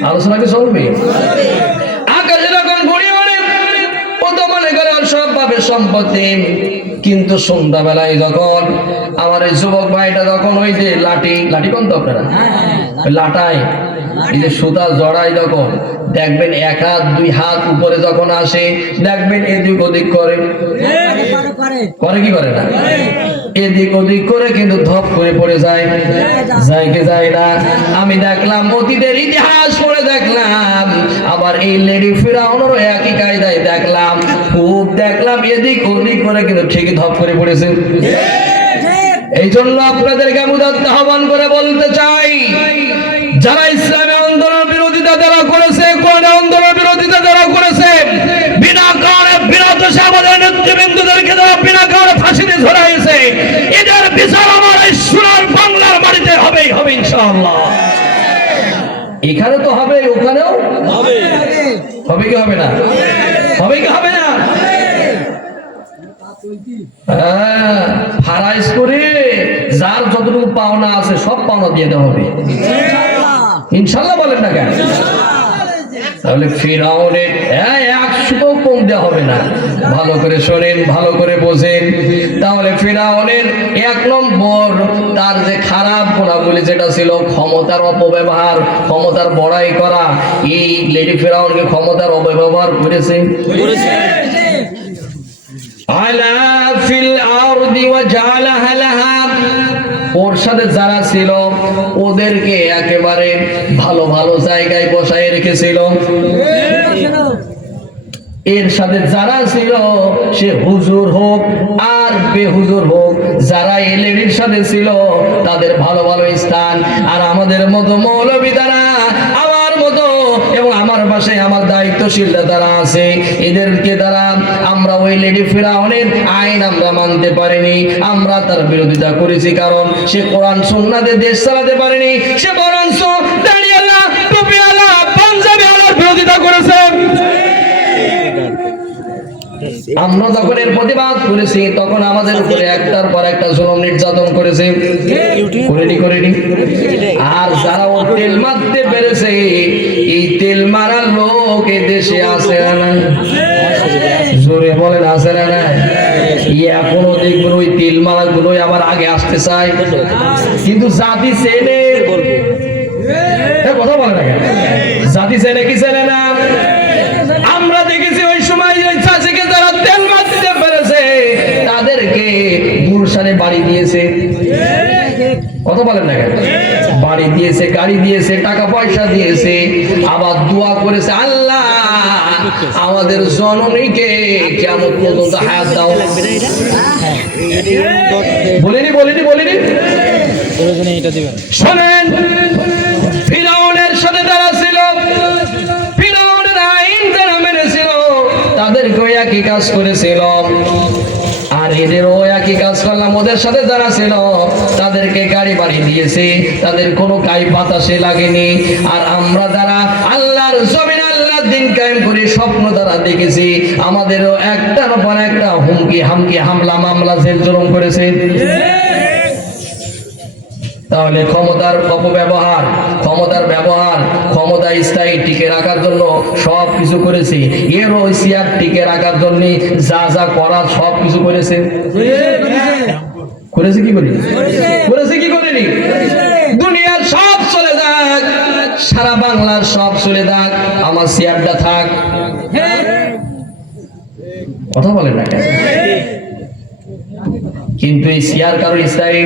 আলোচনা কি চলবে? আকাশে যখন ঘুড়ি ওড়ে, ও তো মনে করে ওর সব বাপের সম্পত্তি। কিন্তু সন্ধ্যাবেলায় যখন আমার এই যুবক ভাইটা যখন ওই যে লাঠি লাঠি কোন তো আপনারা লাটাই এই যে সুতা জড়াই, যখন দেখবেন এক হাত দুই হাত উপরে যখন আসে, দেখবেন এদিক ওদিক করে, করে কি করে না? এদিক ওদিক করে কিন্তু ধপ করে পড়ে যায়, যায় কি যায় না? আমি দেখলাম অতীতের ইতিহাস পড়ে দেখলাম, আবার এই লেডি ফিরাউনেরও একই কায়দায় দেখলাম, খুব দেখলাম এদিক ওদিক করে কিন্তু ঠিকই ধপ করে পড়েছে। এই জন্য আপনাদেরকে মুদাত্ত আহ্বান করে বলতে চাই, যারা ইসলামী আন্দোলনের বিরোধিতা যারা করেছে, কোরআন আন্দোলনের বিরোধিতা যারা করেছে, বিনা কারণে বিরত আমাদের নেতৃবৃন্দদেরকে যারা বিনা কারণে ফাঁসিতে ঝরাইছে, এদের বিচার আমার এই সোনার বাংলার মাটিতে হবেই হবে ইনশাআল্লাহ। এখানে তো হবে, ওখানেও হবে, হবে কি হবে না? হবে কি হবে না? ফারাইজ করে যার যতটুকু পাওনা আছে সব পাওনা দিয়ে দেওয়া হবে ইনশাআল্লাহ। বলেন না কেন? তাহলে ফিরাউনের 100 কম দেওয়া হবে না। ভালো করে শোনেন, ভালো করে বোঝেন। তাহলে ফিরাউনের 1 নম্বর তার যে খারাপ গুণাবলী যেটা ছিল, ক্ষমতার অপব্যবহার, ক্ষমতার বড়াই করা। এই লেডি ফিরাউনকে ক্ষমতার অপব্যবহার করেছে। আলা ফিল আরদি ওয়া জালাহা লাহা, ওর সাথে যারা ছিল ওদেরকে একেবারে ভালো ভালো জায়গায় বসায় রেখেছিল। এর সাথে যারা ছিল, সে হুজুর হোক আর বেহুজুর হোক, যারা এই লেডির সাথে ছিল তাদের ভালো ভালো স্থান। আর আমাদের মতো মৌলবী দ্বারা, আমার মতো এবং আমার পাশে আমার দায়িত্বশীলরা যারা আছে, এদেরকে দ্বারা আমরা ওই লেডি ফিরাউনের আইন আমরা মানতে পারিনি, আমরা তার বিরোধিতা করেছি। কারণ সে কোরআন সুন্নাতে দেশ চালাতে পারেনি, সে বরঞ্চ দাড়িওয়ালা, টুপিওয়ালা, পাঞ্জাবিওয়ালার বিরোধিতা করেছে। আমরা যখন এর প্রতিবাদ করেছি, তখন আমাদের উপরে একটার পর একটা জুলুম নির্যাতন করেছে, করেনি? আর যারা ও তেল মারতে পেরেছে, এই তেল মারার লোক এ দেশে আছে না? জোরে বলেন, আছে না? এখনো দেখবেন ওই তেল মারা গুলোই আবার আগে আসতে চায়, কিন্তু জাতি চেনে, কথা বলে না কেন? জাতি চেনে কি চেনে না? আমরা দেখেছি ওই সময় চাষিকে যারা তেল মারতে পেরেছে তাদেরকে গুলশানে বাড়ি দিয়েছে, কথা বলেন না কেন? বাড়ি দিয়েছে, গাড়ি দিয়েছে, টাকা পয়সা দিয়েছে, আবার দোয়া করেছে, আল্লাহ আমাদের জননীকে কিয়ামত পর্যন্ত হায়াত দাও। বলিনি? শোনেন, ফিরাউনের সাথে যারা ছিল, ফিরাউনের আইন যারা মেনেছিল, তাদেরকে একই কাজ করেছিল। আর এদেরও একই কাজ করলাম, ওদের সাথে যারা ছিল তাদেরকে গাড়ি বাড়ি দিয়েছে, তাদের কোনো গায়ে বাতাসে লাগেনি। আর আমরা যারা আল্লাহর জমিনে আল্লাহর দিন কায়েম করে স্বপ্ন দ্বারা দেখেছি, আমাদেরও একটার পর একটা হুমকি হামকি, হামলা মামলা, জেল জুলুম করেছে। তাহলে ক্ষমতার অপব্যবহার, ক্ষমতার ব্যবহার, ক্ষমতা স্থায়ী টিকে রাখার জন্য সব কিছু করেছে। এর ঐশিয়ার টিকে রাখার জন্য যা যা করার সব কিছু করেছে। করেছে কি করি? করেছে কি করেনি? দুনিয়ার সব চলে যাক, সারা বাংলার সব চলে যাক, আমার চেয়ারটা থাক, কথা বলেন না? কিন্তু এই চেয়ার কারোর স্থায়ী?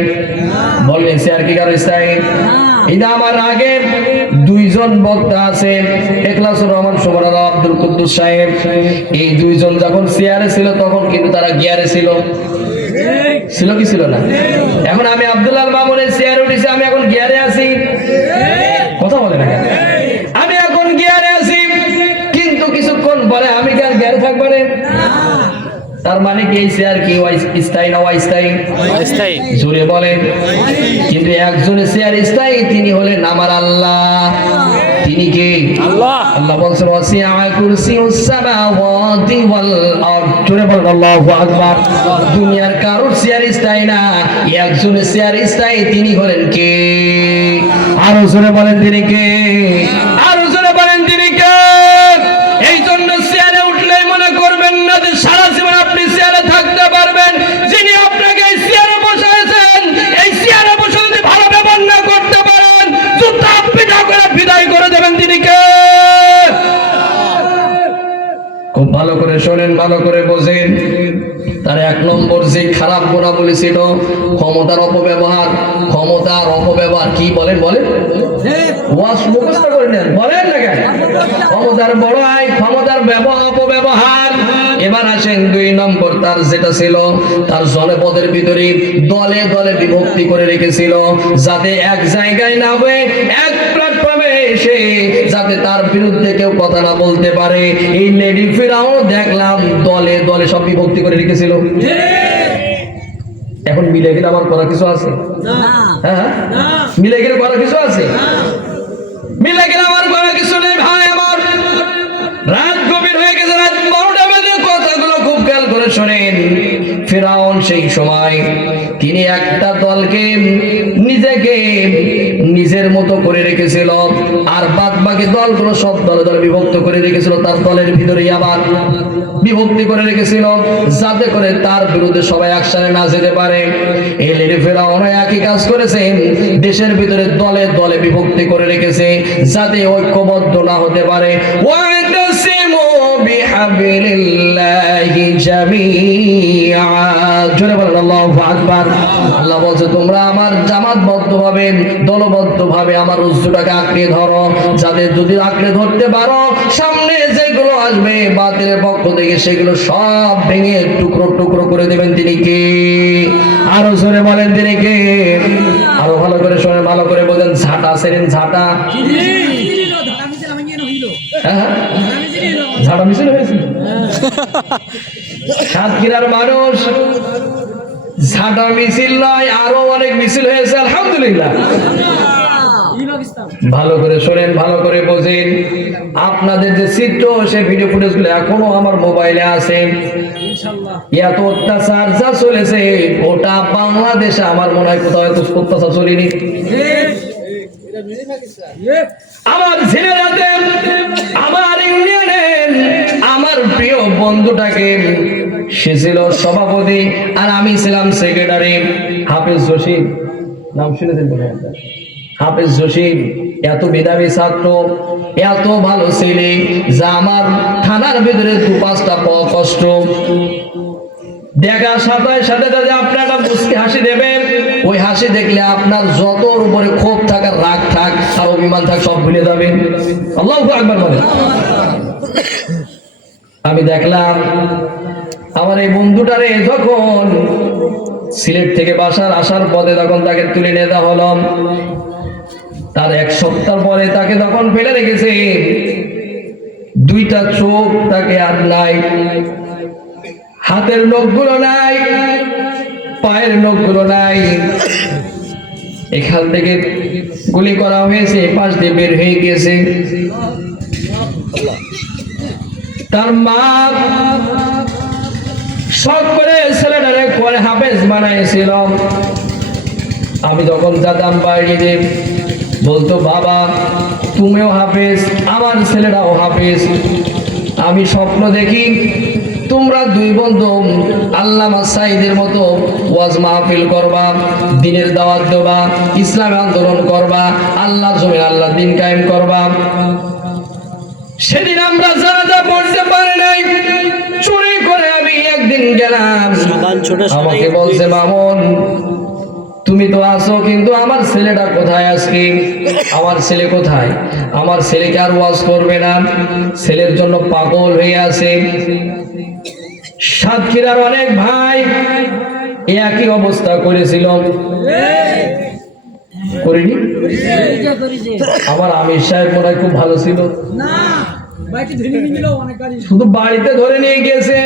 বললেন চেয়ার কি কারোর স্থায়ী? এটা আমার আগে দুইজন বক্তা আছে, ইখলাসুর রহমান সুবহান আব্দুল কুদ্দুস সাহেব, এই দুইজন যখন চেয়ারে ছিল তখন কিন্তু তারা গিয়ারে ছিল। ছিল কি ছিল না? এখন আমি আব্দুল্লাহ মামুনের চেয়ারে উঠেছি, আমি এখন গিয়ারে আছি। কথা বলে না কেন? আমি এখন গিয়ারে আছি, কিন্তু কিছুক্ষণ পরে আমি কি আর গিয়ারে থাকবো না? তার মানে কি এই চেয়ার কি স্থায়ী না অস্থায়ী? অস্থায়ী। জোরে বলেন। কিন্তু একজনের চেয়ার স্থায়ী, তিনি হলেন আমার আল্লাহ। তিনি কে? আল্লাহ। আল্লাহ বলছেন ওয়াসিআ কুরসিয়ুস সামাওয়াতি ওয়াল আরদ। জোরে বলেন আল্লাহু আকবার। দুনিয়ার কারোর চেয়ার স্থায়ী না, একজনের চেয়ার স্থায়ী, তিনি হলেন কে? আরো জোরে বলেন তিনি কে? আরো জোরে বলেন তিনি কে? এই জন্য চেয়ারে উঠলেই মনে করবেন না যে সারা জীবন আপনি চেয়ারে থাকতে পারবেন। যিনি আপনাকে এই চেয়ারে বসাইছেন, এই চেয়ারে বসে যদি ভালো ব্যবহার না করতে পারেন, জুতা পিটা করে বিদায় করে দেবেন তিনি কে? খুব ভালো করে শোনেন, ভালো করে বোঝেন। তার এক নম্বর যে খারাপ গুণা বলেছিল ক্ষমতার অপব্যবহার। ক্ষমতার অপব্যবহার কি বলেন? বলেন, ওয়াজ মুখস্থ করে নেন, বলেন না কেন? ক্ষমতার বড়াই, ক্ষমতার অপব্যবহার। এবার আসেন দুই নম্বর, তার যেটা ছিল, তার জনপদের ভিতরে দলে দলে বিভক্তি করে রেখেছিল, যাতে এক জায়গায় না হয়ে এক প্ল্যাটফর্মে এসে যাতে তার বিরুদ্ধে কেউ কথা না বলতে পারে। এই লেডি ফিরাউন দেখলাম দলে দলে সব বিভক্তি করে রেখেছিল। এখন মিলে গেলে আমার করা কিছু আছে? হ্যাঁ, মিলে গেলে করা কিছু আছে? মিলে গেলে আমার করা কিছু নেই ভাই আমার। রাত গভীর হয়ে গেছে, রাত 12টা বাজে। কথাগুলো খুব খেয়াল করে শোনেন। ফিরাউন সেই সময় তিনি একটা দলকে নিজেকে নিজের মতো করে রেখেছিল, আর বাদ বাকি দলগুলো সব দলে দলে বিভক্ত করে রেখেছিল। তার দলের ভিতরে আবার বিভক্তি করে রেখেছিল, যাতে করে তার বিরুদ্ধে সবাই একসাথে না যেতে পারে। এই লেডি ফিরাউন একই কাজ করেছে, দেশের ভিতরে দলে দলে বিভক্তি করে রেখেছে, যাতে ঐক্যবদ্ধ না হতে পারে। জোরে বলেন আল্লাহু আকবার। আল্লাহ বলছে তোমরা আমার জামাতবদ্ধ ভাবে, দলবদ্ধ ভাবে আমার রজ্জুটাকে আঁকড়ে ধরো, যাতে যদি আঁকড়ে ধরতে পারো সামনে যেগুলো আসবে বাতিলের পক্ষ থেকে সেগুলো সব ভেঙে টুকরো টুকরো করে দেবেন তিনি কে? আরো জোরে বলেন তিনি কে? আরো ভালো করে শোনেন, ভালো করে বলেন। ঝাঁটা সেরেন, ঝাঁটা, ঝাঁটা মিছিল হয়েছিল সাতক্ষীরার মানুষ। ঝাঁটা মিছিল নয়, আরো অনেক মিছিল হয়েছে আলহামদুলিল্লাহ। ভালো করে শোনেন, ভালো করে বোঝেন। আপনাদের যে চিত্র, সে ভিডিও ফুটেজ গুলো এখনো আমার মোবাইলে আছে। এত অত্যাচার যা চলেছে, ওটা বাংলাদেশে আমার মনে হয় কোথাও এত অত্যাচার চলেনি। আমার ছেলেরাতে, আমার ইউনিয়নে আমার প্রিয় বন্ধুটাকে, সে ছিল সভাপতি আর আমি ছিলাম সেক্রেটারি। হাফেজ জসিম, নাম শুনেছেন? হাফেজ জসিম এত মেধাবী ছাত্র, এত ভালো ছেলে, যা আমার থানার ভিতরে 2-5টা পাওয়া কষ্ট। দেখার সাথে সাথে যদি আপনার একটা মুস্কি হাসি দেবেন, ওই হাসি দেখলে আপনার যত উপরে ক্ষোভ থাক, রাগ থাক আর অভিমান থাক, সব ভুলে যাবেন। আল্লাহু আকবার বলেন। আমি দেখলাম আমার এই বন্ধুটারে যখন সিলেট থেকে বাসার আসার পথে তখন তাকে তুলে নিয়ে যাওয়া হলো, তার 1 সপ্তাহ পরে তাকে তখন ফেলে রেখেছে। 2টা চোখ তাকে আর নাই, হাতের নখগুলো নাই, পায়ের নখগুলো নাই। এখান থেকে গুলি করা হয়েছে, পাশ দিয়ে বের হয়ে গেছে। তার মা শখ করে ছেলেটারে করে হাফেজ বানাইছিল। আমি যখন যেতাম বাইরে, বলতো বাবা তুমিও হাফেজ, আমার ছেলেটাও হাফেজ। আমি স্বপ্ন দেখি তোমরা 2 বন্ধু আল্লামা সাঈদের মতো ওয়াজ মাহফিল করবা, দ্বীনের দাওয়াত দেবা, ইসলামী আন্দোলন করবা, আল্লাহ জমিনে আল্লাহ দ্বীন কায়েম করবা। সেদিন আমরা জানাজা পড়তে পারি নাই, চুরি করে আমি একদিন গেলাম আমাকে বলছে, মামুন তুমি তো আছো, কিন্তু আমার ছেলেটা কোথায়? আজকে আমার ছেলে কোথায়? আমার ছেলেকে আর ওয়াজ করবে না, ছেলের জন্য পাগল হয়ে আছে। সাতক্ষীরার অনেক ভাই একই অবস্থা করেছিল, করিনি? আমার আমির সাহেব মনে হয় খুব ভালো ছিল, শুধু বাড়িতে ধরে নিয়ে গেছে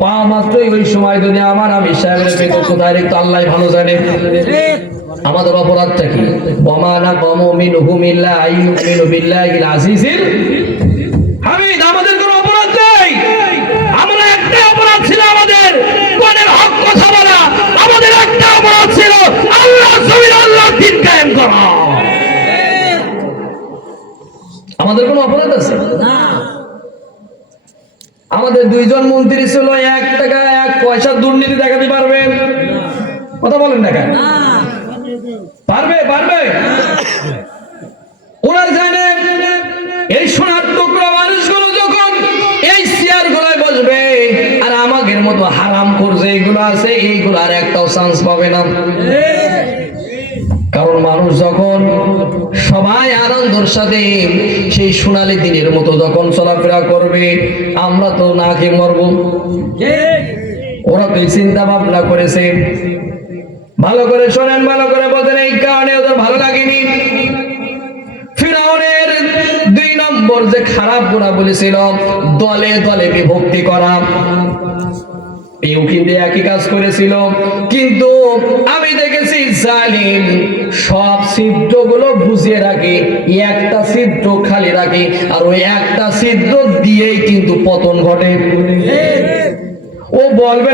পা মাত্রই। ওই সময় যদি আমার আমির সাহেবের পেটে কোথায় রেখে আল্লাহ ভালো জানে। আমাদের অপরাধটা কি? ওয়ামানা কওমু মিনহুম ইল্লা আইয়ুমিনু বিল্লাহিল আজিজিল হামিদ। আমাদের কোনো অপরাধ নেই, আমরা একটা অপরাধ ছিল আমাদের কোরআনের হক কথা বলা। আমাদের একটা অপরাধ ছিল আল্লাহ জমিন আল্লাহর দ্বীন কায়েম করা। আমাদের কোনো অপরাধ আছে না। আমাদের দুইজন মন্ত্রী ছিল, 1 টাকা 1 পয়সা দুর্নীতি দেখাতে পারবে? কথা বলেন না কেন? পারবে? পারবে? ওরা জানে এই সোনার টুকরা মানুষগুলো যখন এই চেয়ার গুলোয় বসবে, আর আমাদের মতো হারাম করছে এইগুলো আছে, এইগুলো আর একটাও চান্স পাবে না। কারণ মানুষ যখন সবাই আনন্দের সাথে সেই সোনালী দিনের মতো যখন চলাফেরা করবে, আমরা তো না খেয়ে মরবো। ওরা তো চিন্তা ভাবনা করেছে। ভালো করে শোনেন, ভালো করে বলেন, এই কারণে ওদের ভালো লাগেনি। ফিরআউনের 2 নম্বর যে খারাপ গুনাহ বলেছিল, দলে দলে বিভক্তি করা। এও কিন্তু একই কাজ করেছিল, কিন্তু আমি দেখেছি জালিম সব ছিদ্রগুলো বুঝিয়ে রাখে, একটা ছিদ্র খালি রাখে, আর ওই একটা ছিদ্র দিয়েই কিন্তু পতন ঘটে। ও বলবে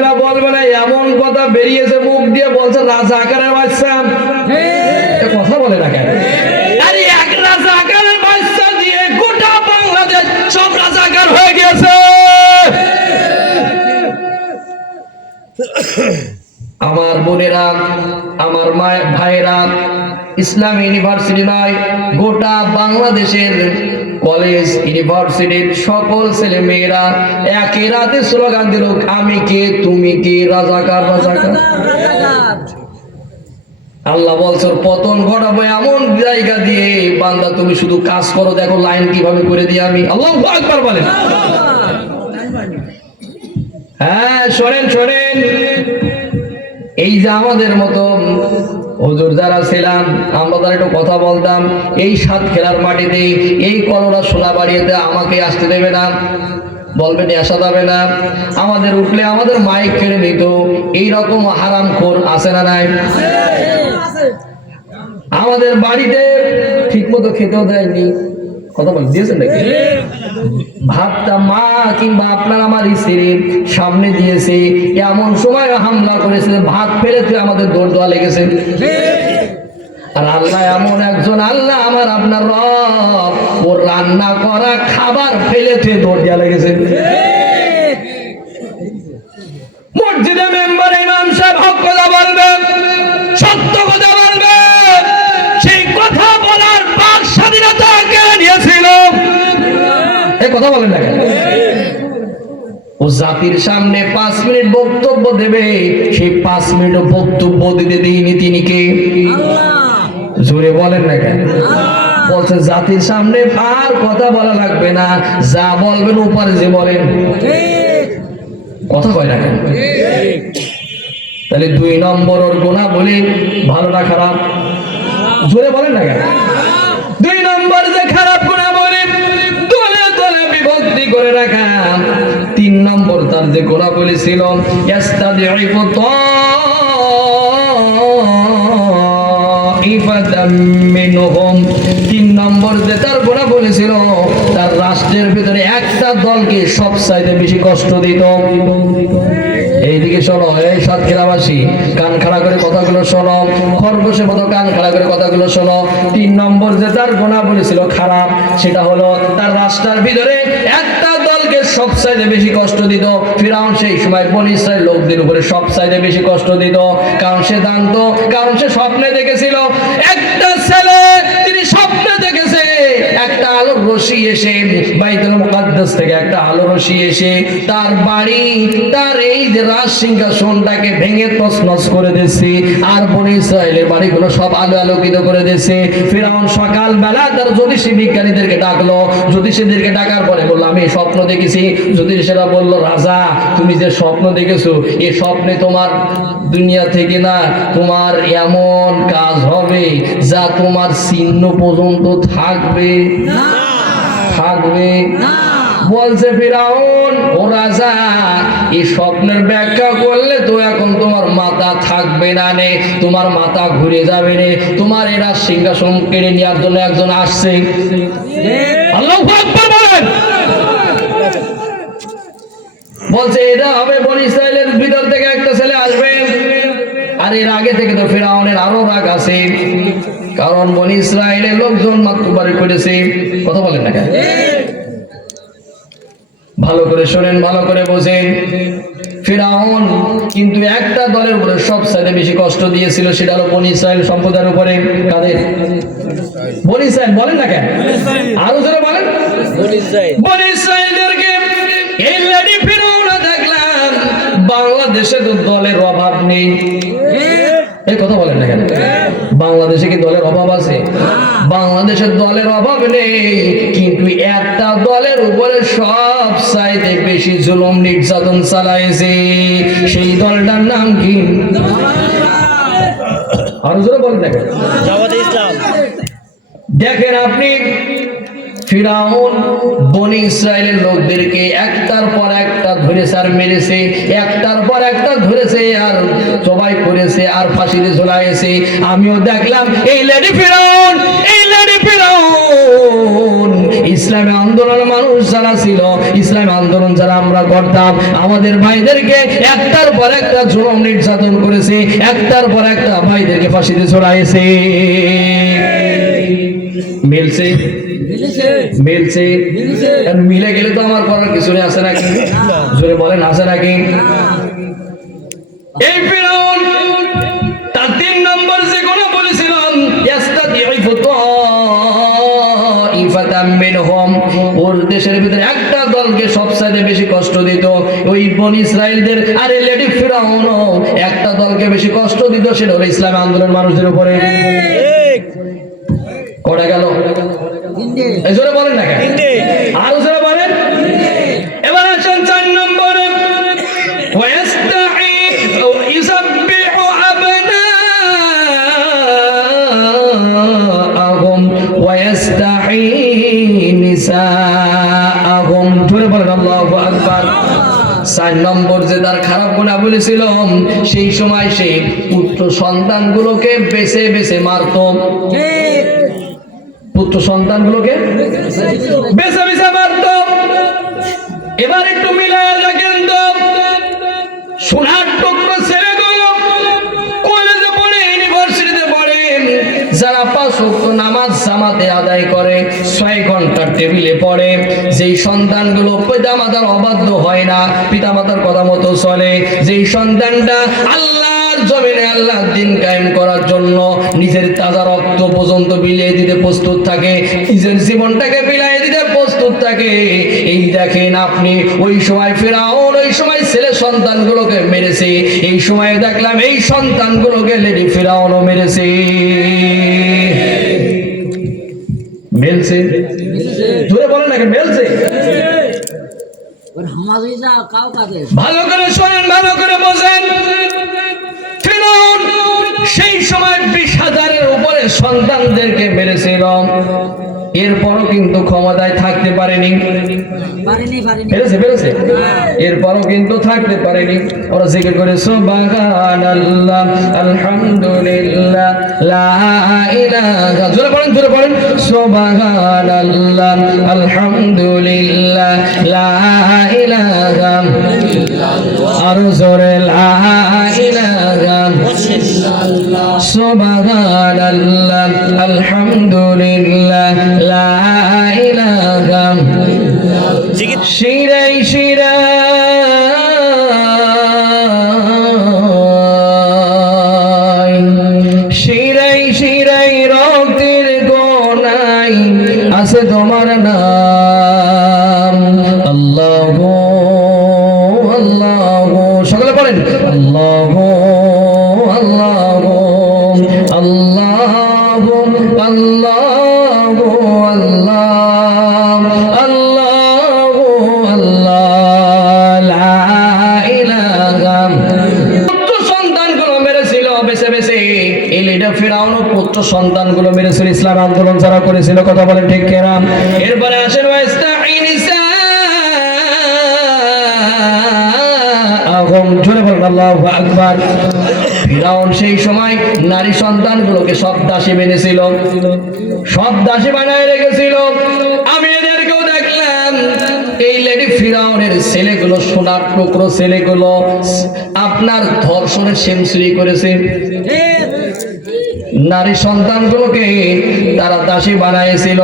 না এমন কথা বেরিয়েছে মুখ দিয়ে, বলছে রাজাকারের বাচ্চা। কথা বলে না কেন? আরে এক রাজাকারের বাচ্চা দিয়ে গোটা বাংলাদেশ সব রাজাকার হয়ে গেছে। আমার বোনেরা, আমার ভাইয়েরা, ইসলামী ইউনিভার্সিটি নয়, গোটা বাংলাদেশের কলেজ ইউনিভার্সিটির সকল ছেলে মেয়েরা একই রাতে স্লোগান দিল, আমি কে, তুমি কে, রাজাকার রাজাকার। আল্লাহ বলছে পতন ঘটাবো এমন জায়গা দিয়ে, বান্দা তুমি শুধু কাজ করো, দেখো লাইন কিভাবে করে দিই আমি। আল্লাহু আকবার বলেন। হ্যাঁ, শোনেন, এই যে আমাদের মতো হুজুর যারা ছিলাম, আমরা তারা একটু কথা বলতাম, এই সাতক্ষীরার মাটিতে, এই কলরা সোনাবাড়িতে আমাকে আসতে দেবে না, বলবে নিয়ে আসা যাবে না। আমাদের উঠলে আমাদের মাইক কেড়ে নিত। এইরকম হারামখোর আছে না নাই? আমাদের বাড়িতে ঠিক মতো খেতেও দেয়নি। কথা বল, দিয়েছেন নাকি? ভাতটা মা কিংবা আপনার আমার স্ত্রী সামনে দিয়েছে, এমন সময় হামলা করেছে, ভাত ফেলেছে, আমাদের দৌড় দেওয়া লেগেছে। আর আল্লাহ এমন একজন আল্লাহ, আমার আপনার রব, ওর রান্না করা খাবার ফেলেছে, দৌড় দেওয়া লেগেছে। মসজিদে মেম্বার ইমাম সাহেব হক কথা বলবে, সত্য কথা বলবে, সেই কথা বলার বাক স্বাধীনতা কে নিয়েছিল? এই কথা বলেন না কেন? ও জাতির সামনে 5 মিনিট বক্তব্য দেবে, সেই 5 মিনিট বক্তব্য দিতে দিইনি তিনি কে? জোরে বলেন না কেন? বলছে জাতির সামনে আর কথা বলা লাগবে না, যা বলবেন উপরে যে বলেন। কথা কয় না কেন? তাহলে 2 নম্বর ওর গুনাহ বলি, ভালো না খারাপ? জোরে বলেন না কেন? 2 নম্বর যে খারাপ গুনাহ বলি, দলে দলে বিভক্তি করে রাখা। 3 নম্বর তার যে গুনাহ বলেছিল, ইস্তাদিফু তাইফাতাম মিনহুম। 3 নম্বর যে তার গুনাহ বলেছিল, তার রাষ্ট্রের ভিতরে একটা দলকে সবচাইতে বেশি কষ্ট দিত। এইদিকে শোনো, এই সাতক্ষীরাবাসী, কান খাড়া করে কথাগুলো শোনো, খরগোশের মতো কান খাড়া করে কথাগুলো শোনো। 3 নম্বর যে তার গুনাহ বলেছিল খারাপ, সেটা হলো তার রাষ্ট্রের ভিতরে একটা দলকে সবচাইতে বেশি কষ্ট দিত। ফিরআউন সেই সময় বনী ইসরাইল লোকদের উপরে সবচাইতে বেশি কষ্ট দিত, কারণ সে জানতো, কারণ সে স্বপ্নে দেখেছিল একটা ছেলে, তিনি স্বপ্নে দেখেছে একটা আলোর রশি এসে বাইতুল মুকাদ্দাস থেকে একটা আলোর রশি এসে তার বাড়ি তার এই যে রাজ সিংহাসনটাকে ভেঙে তছনছ করে দিয়েছে আর বনি ইসরায়েলের বাড়িগুলো সব আলো আলোকিত করে দিয়েছে। ফিরআউন সকালবেলা তার জ্যোতিষী বিজ্ঞানীদেরকে ডাকলো, জ্যোতিষীদেরকে ডাকার পরে বললো আমি স্বপ্ন দেখেছি। জ্যোতিষীরা বললো রাজা তুমি যে স্বপ্ন দেখেছো এই স্বপ্নে তোমার দুনিয়া থেকে না তোমার এমন কাজ হবে যা তোমার চিহ্ন পর্যন্ত থাকবে থাকবে। বলছে ফিরআউন ও রাজা এই স্বপ্নের ব্যাখ্যা করলে তো এখন তোমার মাথা থাকবে না নে, তোমার মাথা ঘুরে যাবে রে, তোমার এরা সিংহাসন কেড়ে নেওয়ার জন্য একজন আসছে। আল্লাহু আকবার বলেন। বলছে এটা হবে বনি ইসরায়েলের ভিতর থেকে একটা ছেলে আসবে। আর এর আগে থেকে তো ফিরআউনের আরো রাগ আছে, কারণ বনি ইসরায়েলের লোকজন মাতবাড়ি করেছে। কথা বলেন না কেন? ভালো করে শোনেন, ভালো করে বোঝেন। ফিরআউন কিন্তু একটা দলের উপরে সবচেয়ে বেশি কষ্ট দিয়েছিল, সেটা হলো বনি ইসরায়েল সম্প্রদায়ের উপরে। কাদের? বনি ইসরায়েল। বলেন না কেন? আরো যারা বলেন বনি ইসরায়েলদেরকে। এই লেডি ফিরআউন দেখলাম বাংলাদেশে তো দলের অভাব নেই। এই কথা বলেন না কেন? বাংলাদেশে কি দলের অভাব আছে? বাংলাদেশের দলের অভাব নেই, কিন্তু একটা দলের উপরে সব চাইতে বেশি জুলুম নির্যাতন চালাইছে, সেই দলটার নাম কি? আরো জোরে বলেন না কেন? জামাতে ইসলাম। দেখেন আপনি ফিরআউন বনি ইসরায়েলের লোকদেরকে একটার পর একটা ধরেছে আর মেরেছে, একটার পর একটা ধরেছে আর জবাই করেছে আর ফাঁসিতে ঝোলাইছে। আমিও দেখলাম এই লেডি ফিরআউন, এই লেডি ফিরআউন ইসলামী আন্দোলন মানুষ যারা ছিল, ইসলামী আন্দোলন যারা আমরা করতাম, আমাদের ভাইদেরকে একটার পর একটা জুলুম নির্যাতন করেছে, একটার পর একটা ভাইদেরকে ফাঁসিতে ঝোলাইছে। মিলছে মিলছে মিলে গেলে তো আমার করার কিছু নেই, আছে নাকি? জোরে বলেন আছে নাকি? এই ফিরআউন তার 3 নম্বর যে কথা বলেছিলাম ওর দেশের ভিতরে একটা দলকে সবচেয়ে বেশি কষ্ট দিত ওই বনি ইসরায়েলদের। আর এই লেডি ফিরআউনও একটা দলকে বেশি কষ্ট দিত, সেটা হলো ইসলামী আন্দোলন মানুষদের উপরে। কটা গেল? জোরে বলেন না কেন? আরো জোরে বলেন। এবার আসেন 4 নম্বরে জোরে বলেন আল্লাহু আকবার। 4 নম্বর যে তার খারাপ গুনাহ বলেছিল, সেই সময় সে পুত্র সন্তানগুলোকে বেছে বেছে মারত। পুত্র সন্তানগুলোকে বেছে বেছে মারত। এবার একটু মিলায়া দেখেন তো, সোনার টুকরো ছেলেগুলো কলেজে পড়ে, ইউনিভার্সিটিতে পড়ে, যারা 5 ওয়াক্ত নামাজ জামাতে আদায় করে, 6 ঘন্টা টেবিলে পড়ে, যেই সন্তানগুলো পিতামাতার অবাধ্য হয় না, পিতামাতার কথা মতো চলে, যেই সন্তানটা আল্লাহর জমিনে আল্লাহর দ্বীন কায়েম করার জন্য নিজের তাজা রক্ত পর্যন্ত বিলিয়ে দিতে প্রস্তুত থাকে, নিজের জীবনটাকে বিলিয়ে দিতে প্রস্তুত থাকে, এই দেখেন আপনি ওই সময় ফিরআউন ওই সময় ছেলে সন্তানগুলোকে মেরেছে, এই সময় দেখলাম এই সন্তানগুলোকে লেডি ফিরআউনও মেরেছে। মেলছে? জোরে বলেন না, মেলছে? ভালো করে শোনেন, ভালো করে বোঝেন। ফিরআউন সেই সময় 20,000-এর উপরে সন্তানদেরকে মেরেছিল, এরপরও কিন্তু ক্ষমতায় থাকতে পারেনি। পেরেছে এরপরও কিন্তু থাকতে পারেনি। ওরা জিকির করে সুবহানাল্লাহ, আলহামদুলিল্লাহ, লা ইলাহা, জোরে পড়েন সুবহানাল্লাহ, আলহামদুলিল্লাহ, লা ইলাহা, আর জোরে লা ইলাহা, সুবহানাল্লাহ, আলহামদুলিল্লাহ, লা ইলাহা, শিরাই শিরাই রক্তের কোনায় আছে তোমার নাম। আল্লাহ আল্লাহ, সকলে বলেন আল্লাহ আল্লাহ আল্লাহ আল্লাহ ফিরাউন পুত্র সন্তানগুলো মেরেছিল, ইসলাম আন্দোলন যারা করেছিল, কথা বলেন ঠিক কিনা? এরপরে আসেন জোরে বলেন আল্লাহু আকবার। ফিরাউন সেই সময় নারী সন্তানগুলোকে সব দাসী মেনেছিল, সব দাসী বানায় রেখেছিল। আমি এদেরকেও দেখলাম, এই লেডি ফিরাউনের ছেলেগুলো, সোনার টুকরো ছেলেগুলো আপনার ধর্ষণের সেঞ্চুরি করেছে। নারী সন্তানগুলোকে তারা দাসী বানাইছিল।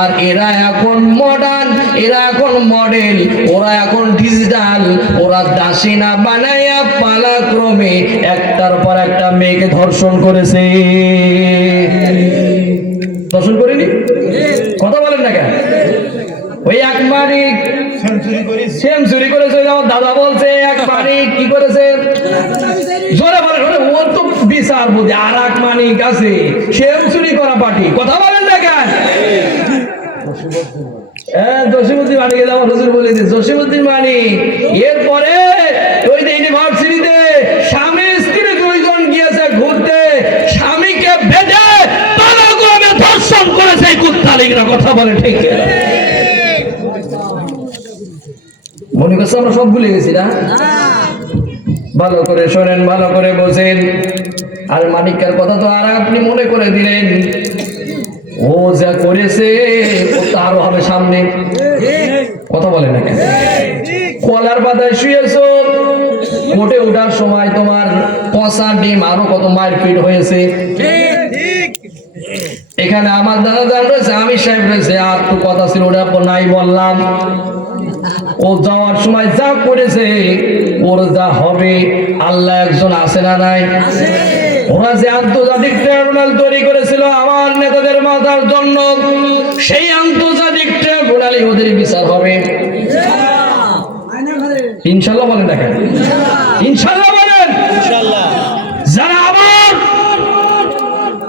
আর এরা এখন মডার্ন, এরা এখন মডেল, ওরা এখন ডিজিটাল। ওরা দাসী না বানাইয়া পালাক্রমে একটার পর একটা মেয়েকে ধর্ষণ করেছে। ধর্ষণ করেনি? কথা বলেন না কেন? ওই এক মানিক সেঞ্চুরি করেছে। আমার দাদা বলছে এক মানিক কি করেছে, জোরে বলেন। ওর তো বিচার বুঝি। আর এক মানিক আছে সেঞ্চুরি করা পার্টি, কথা বলেন না কেন? জসিমুদ্দিন মানিক, আমার হুজুর বলে দিন জসিমুদ্দিন মানিক। এরপরে ওই ইউনিভার্সিটিতে স্বামী স্ত্রী দুইজন গিয়েছে ঘুরতে, স্বামীকে বেঁধে পালাক্রমে ধর্ষণ করেছে এই কুত্তালিকরা, কথা বলে ঠিক কিনা? মনে করছে আমরা সব ভুলে গেছি না? ভালো করে শোনেন, ভালো করে বোঝেন। আর মানিকের কথা তো আর আপনি মনে করে দিলেন, ও যা করেছে আরো হবে সামনে, কথা বলে না কেন? কলার পাতায় শুয়েছ, কোটে ওঠার সময় তোমার কষা ডিম আরো কত মারপিট হয়েছে। এখানে আমার দাদা জান রয়েছে, আমির সাহেব রয়েছে, আর তো কথা ছিল ওটা নাই বললাম। ও যাওয়ার সময় যা করেছে, ওর যা হবে, আল্লাহ একজন আছে না নাই? ওরা যে আন্তর্জাতিক ট্রাইব্যুনাল তৈরি করেছিল আমার নেতাদের মাথার জন্য, সেই আন্তর্জাতিক ট্রাইব্যুনালে ওদের বিচার হবে ইনশাআল্লাহ। বলেন দেখেন ইনশাআল্লাহ, বলেন যারা আবার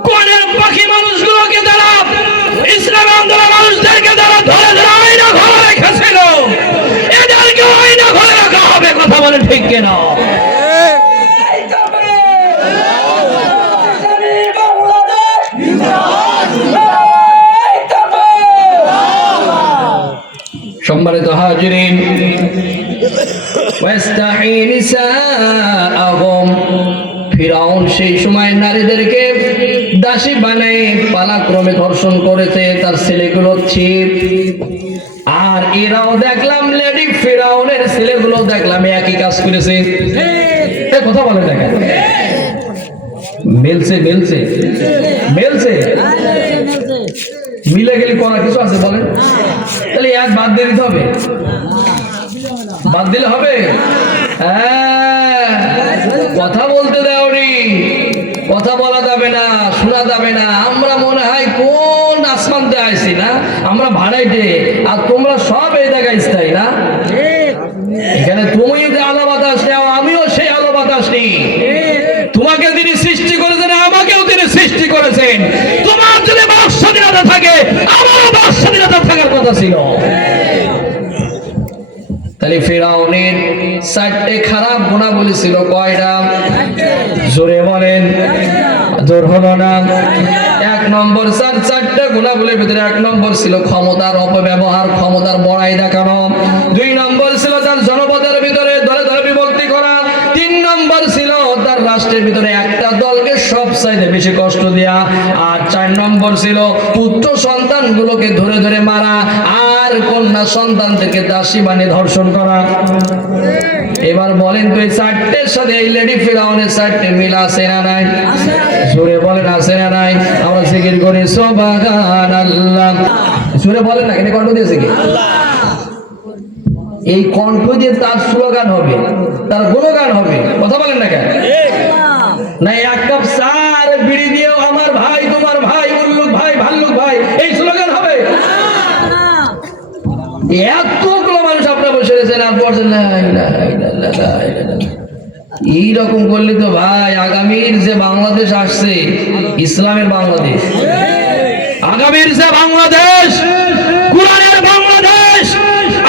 কোনের পাখি মানুষগুলোকে যারা ইসলাম আন্দোলন মানুষদেরকে যারা ধরে ধরে আইনা ঘরে রেখেছিল, এদেরকে আইনা ঘরে রাখা হবে, কথা বলেন ঠিক কিনা? সম্মানিত হাজিরিন, ফিরাউন সেই সময় নারীদেরকে দাসী বানাই পালাক্রমে ধর্ষণ করেছে, তার ছেলেগুলো ছিপ। আর এরাও দেখলাম লেডি ফিরাউনের ছেলেগুলো দেখলাম একই কাজ করেছে, কথা বলে দেখেন। মিলছে মিলছে মিলছে, মিলে গেলে করার কিছু আছে বলেন? তাহলে এক বাদ দিয়ে দিতে হবে, বাদ দিলে হবে? হ্যাঁ, কথা বলতে দাওনি, কথা বলা যাবে না, শোনা যাবে না। আমরা মনে হয় কোন আসমানতে আইছি না, আমরা ভাড়াইতে, আর তোমরা সব এই জায়গায় স্থায়ী না। এখানে তুমিও যে আলো বাতাস নেও, আমিও সেই আলো বাতাস নেই। তোমাকে তিনি সৃষ্টি করেছেন, আমাকেও তিনি সৃষ্টি করেছেন। তোমার যদি বাক স্বাধীনতা থাকে, আমারও বাক স্বাধীনতা থাকার কথা ছিল। তাহলে ফিরাউনের 4টে খারাপ গুণাবলী ছিল, কয়টা? জোরে বলেন, জোর হলো না। 1 নম্বর, 4টা গুণাবলীর ভিতরে 1 নম্বর ছিল ক্ষমতার অপব্যবহার, ক্ষমতার বড়াই দেখানো। 2 নম্বর ছিল তার জনপদের ভিতরে দলে দলে বিভক্তি করা। 3 নম্বর ছিল তার রাষ্ট্রের ভিতরে একটা দলকে সব চাইতে বেশি কষ্ট দেয়া। আর 4 নম্বর ছিল পুত্র সন্তানগুলোকে ধরে ধরে মারা, আর কন্যা সন্তান থেকে দাসী বানিয়ে ধর্ষণ করা। এবার বলেন তো এই 4টের সাথে এই লেডি ফিরাউনের 4টে মিল আছে না নাই? জোরে বলেন আছে না নাই? আমরা জিকির করি সুবহানাল্লাহ। জোরে বলেন না, এটা কণ্ঠ দিয়েছে কি? এই কণ্ঠ দিয়ে তার স্লোগান হবে, তার গুণগান হবে, কথা বলেন না কেন? না 1 কাপ চা আর বিড়ি দিয়েও আমার ভাই, তোমার ভাই, উল্লুক ভাই, ভাল্লুক ভাই, এই স্লোগান হবে? এতগুলো মানুষ আপনার বসে রয়েছেন আর পড়ছেন এইরকম করলে তো ভাই আগামীর যে বাংলাদেশ আসছে, ইসলামের বাংলাদেশ, আগামীর যে বাংলাদেশ, কোরআনের বাংলাদেশ,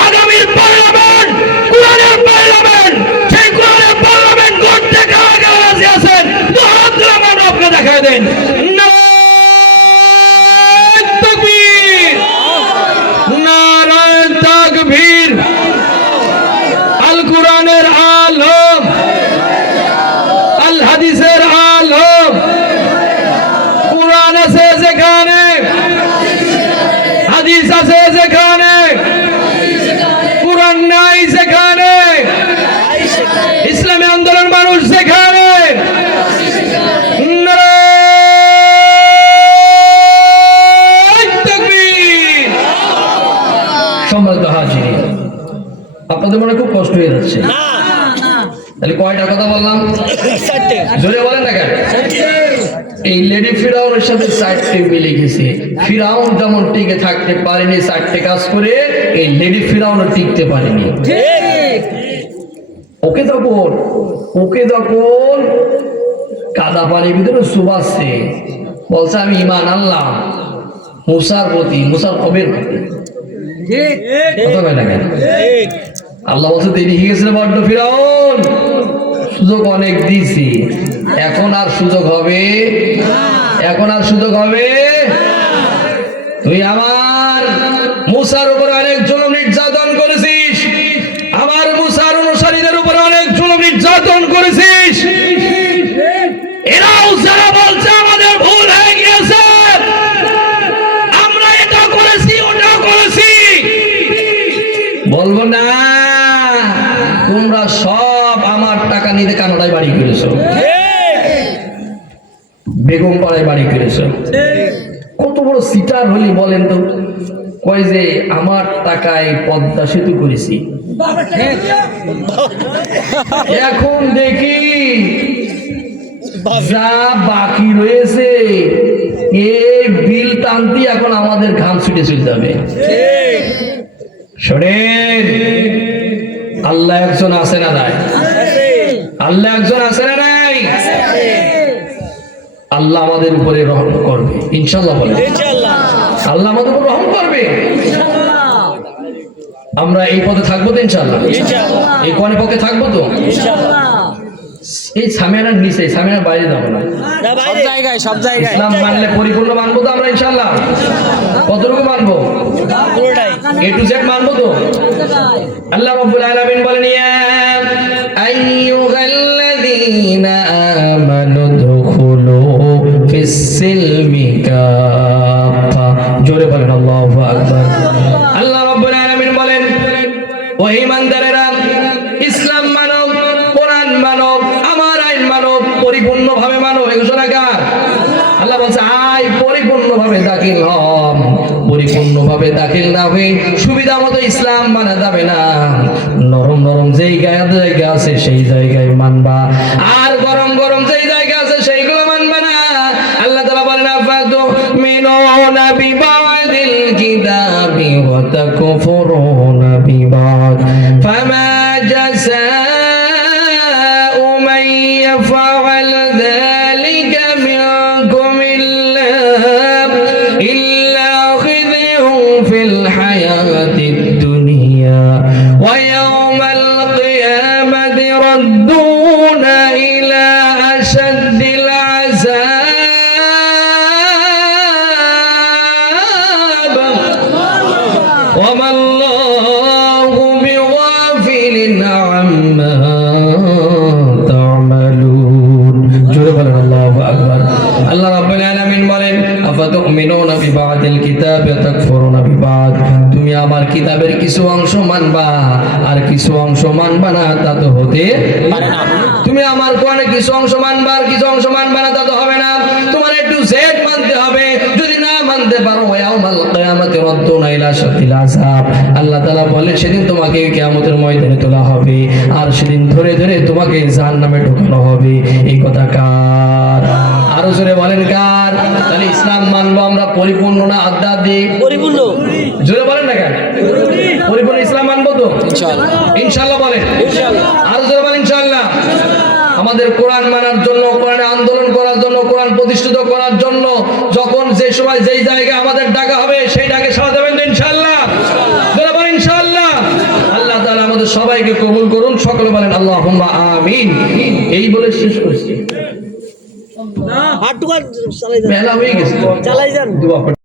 আগামীর পার্লামেন্ট, কোরআনের পার্লামেন্ট, সেই কোরআনের পার্লামেন্ট করতে কারা কারা রাজি আছেন তো হাত ধরে আমার আপনি দেখায় দেন। নারায়ে তাকবীর, নারায়ে তাকবীর। আল কোরআনের আলম, আল হাদিসের আলম, কোরআন আছে যেখানে, হাদিস আছে যেখানে, কোরআন নাই যেখানে, ইসলামী আন্দোলন মানুষ যেখানে, নারায়ে তাকবীর। সম্মানিত হাজিরিন, আপনাদের মনে খুব কষ্ট হয়ে যাচ্ছে, তাহলে কয়টা কথা বললাম? জোরে বলেন না কেন? এই লেডি ফিরাউনের সাথে 4টে মিলে গেছে। ফিরাউন যেমন টিকে থাকতে পারেনি 4টে কাজ করে, এই লেডি ফিরাউনও টিকতে পারেনি। ওকে যখন কাদা পানির ভিতরে চুবাচ্ছে, বলছে আমি ঈমান আনলাম মুসার প্রতি, মুসার কবের প্রতি। কথা কয় না কেন? আল্লাহ বলছে দেরি হয়ে গেছে বড্ড ফিরাউন, সুযোগ অনেক দিয়েছি, এখন আর সুযোগ হবে, এখন আর সুযোগ হবে। তুই আমার মুসার উপরে অনেক জুলুম নির্যাতন করেছিস, আমার মুসার অনুসারীদের উপরে অনেক জুলুম নির্যাতন করেছিস। এরাও যারা বলছে আমাদের ভুল হয়ে গিয়েছে, আমরা এটা করেছি ওটা করেছি, বলবো না তোমরা সব আমার টাকা নিতে কানাডায় বাড়ি করেছো, বেগম পাড়ায় বাড়ি করেছো। কত বড় সিটার হলি বলেন তো? কয় যে আমার টাকায় পদ্মা সেতু করেছি। এখন দেখি যা বাকি রয়েছে এই বিল টানতি এখন আমাদের ঘাম ছুটে চলতে হবে। শোনেন, আল্লাহ একজন আছে না নাই? আল্লাহ একজন আছে না নাই? আল্লাহ আমাদের উপরে রহম করবে ইনশাআল্লাহ। বলে আল্লাহ আমাদের উপর রহম করবে। আমরা এই পথে থাকবো তো ইনশাআল্লাহ, এই কোরআনের পক্ষে থাকবো তো ইনশাআল্লাহ। এই সামিয়ানার নিচে, সামিয়ানার বাইরে যাবো না, সব জায়গায় সব জায়গায় ইসলাম মানলে পরিপূর্ণ মানবো তো আমরা ইনশাআল্লাহ। কতটুকু মানবো? A to Z মানবো তো? আল্লাহ রাব্বুল আলামিন বলেন ইয়া আইয়ুহাল্লাযীনা আমানু দুখুলু ফিস সিলমি কাফা। জোরে বলেন আল্লাহু আকবার। আল্লাহ রাব্বুল আলামিন বলেন ও ঈমানদারেরা, ইসলাম মানো, কোরআন মানো, আমার আইন মানো, পরিপূর্ণভাবে মানো। এই ঘোষণা কার? আল্লাহ বলছে আয় পরিপূর্ণভাবে দাখিল হও। পরিপূর্ণভাবে দাখিল না হয়ে সুবিধা মতো ইসলাম মানা যাবে না। নরম নরম যেই জায়গা আছে সেই জায়গায় মানবা, আর গরম গরম যেই জায়গা আছে সেইগুলো মানবা না। আল্লাহ তাআলা বলেন আফাতুমিনুনা বিবাদিল কিতাবি ওয়া তাকফুরুনা বিবাদ ফামা জাযাউ মান ইয়াফআল যালিকা মিনকুম ইল্লা খিযুন ফিল হায়াতিদ দুনিয়া ওয়া ইয়াওমাল কিয়ামাতি রাদ্দুনা ইলা আশাদ্দিল আযাব ওয়া মাল্লাহু বিগাফিলিন আম্মা তা'মালুন। জোরে বলেন আল্লাহু আকবার। আল্লাহ রাব্বুল আলামিন বলেন আফাতুমিনুনা বিবাদিল কিতাবি ওয়া তাকফুরুনা বিবাদ। তুমি আমার কিতাবের কিছু অংশ মানবা আর কিছু অংশ মানবা না, তা তো হতে পারে না। তুমি আমার কোরআনে কিছু অংশ মানবা আর কিছু অংশ মানবা না, তা তো হবে না। তোমার একটু জেড মানতে হবে। যদি না মানতে পারো ইয়াউমাল কিয়ামাতি রাদ্দুনা ইলা শাদ্দিল আযাব। আল্লাহ তাআলা বলে সেদিন তোমাকে কিয়ামতের ময়দানে তোলা হবে আর সেদিন ধরে ধরে তোমাকে জাহান্নামে ঢোকানো হবে। এই কথা কার? আরো জোরে বলেন কার? দরকার। তাহলে ইসলাম মানবো আমরা পরিপূর্ণ না আধ্যাত্মিক? পরিপূর্ণ। জোরে বলেন না কেন? পরিপূর্ণ ইসলাম মানবো তো ইনশাআল্লাহ। ইনশাআল্লাহ বলেন। ইনশাআল্লাহ। আর জোরে বলেন ইনশাআল্লাহ। আমাদের কোরআন মানার জন্য, কোরআনে আন্দোলন করার জন্য, কোরআন প্রতিষ্ঠিত করার জন্য যখন যে সময় যেই জায়গায় আমাদের ডাকা হবে সেই ডাকে সাড়া দেবেন তো ইনশাআল্লাহ? জোরে বলেন ইনশাআল্লাহ। আল্লাহ তাআলা আমাদের সবাইকে কবুল করুন, সকলে বলেন আল্লাহুম্মা আমিন। এই বলে শেষ করছি। হাঁটু চালাই যান, মেলা হয়ে গেছে। চালাই যান। দোয়া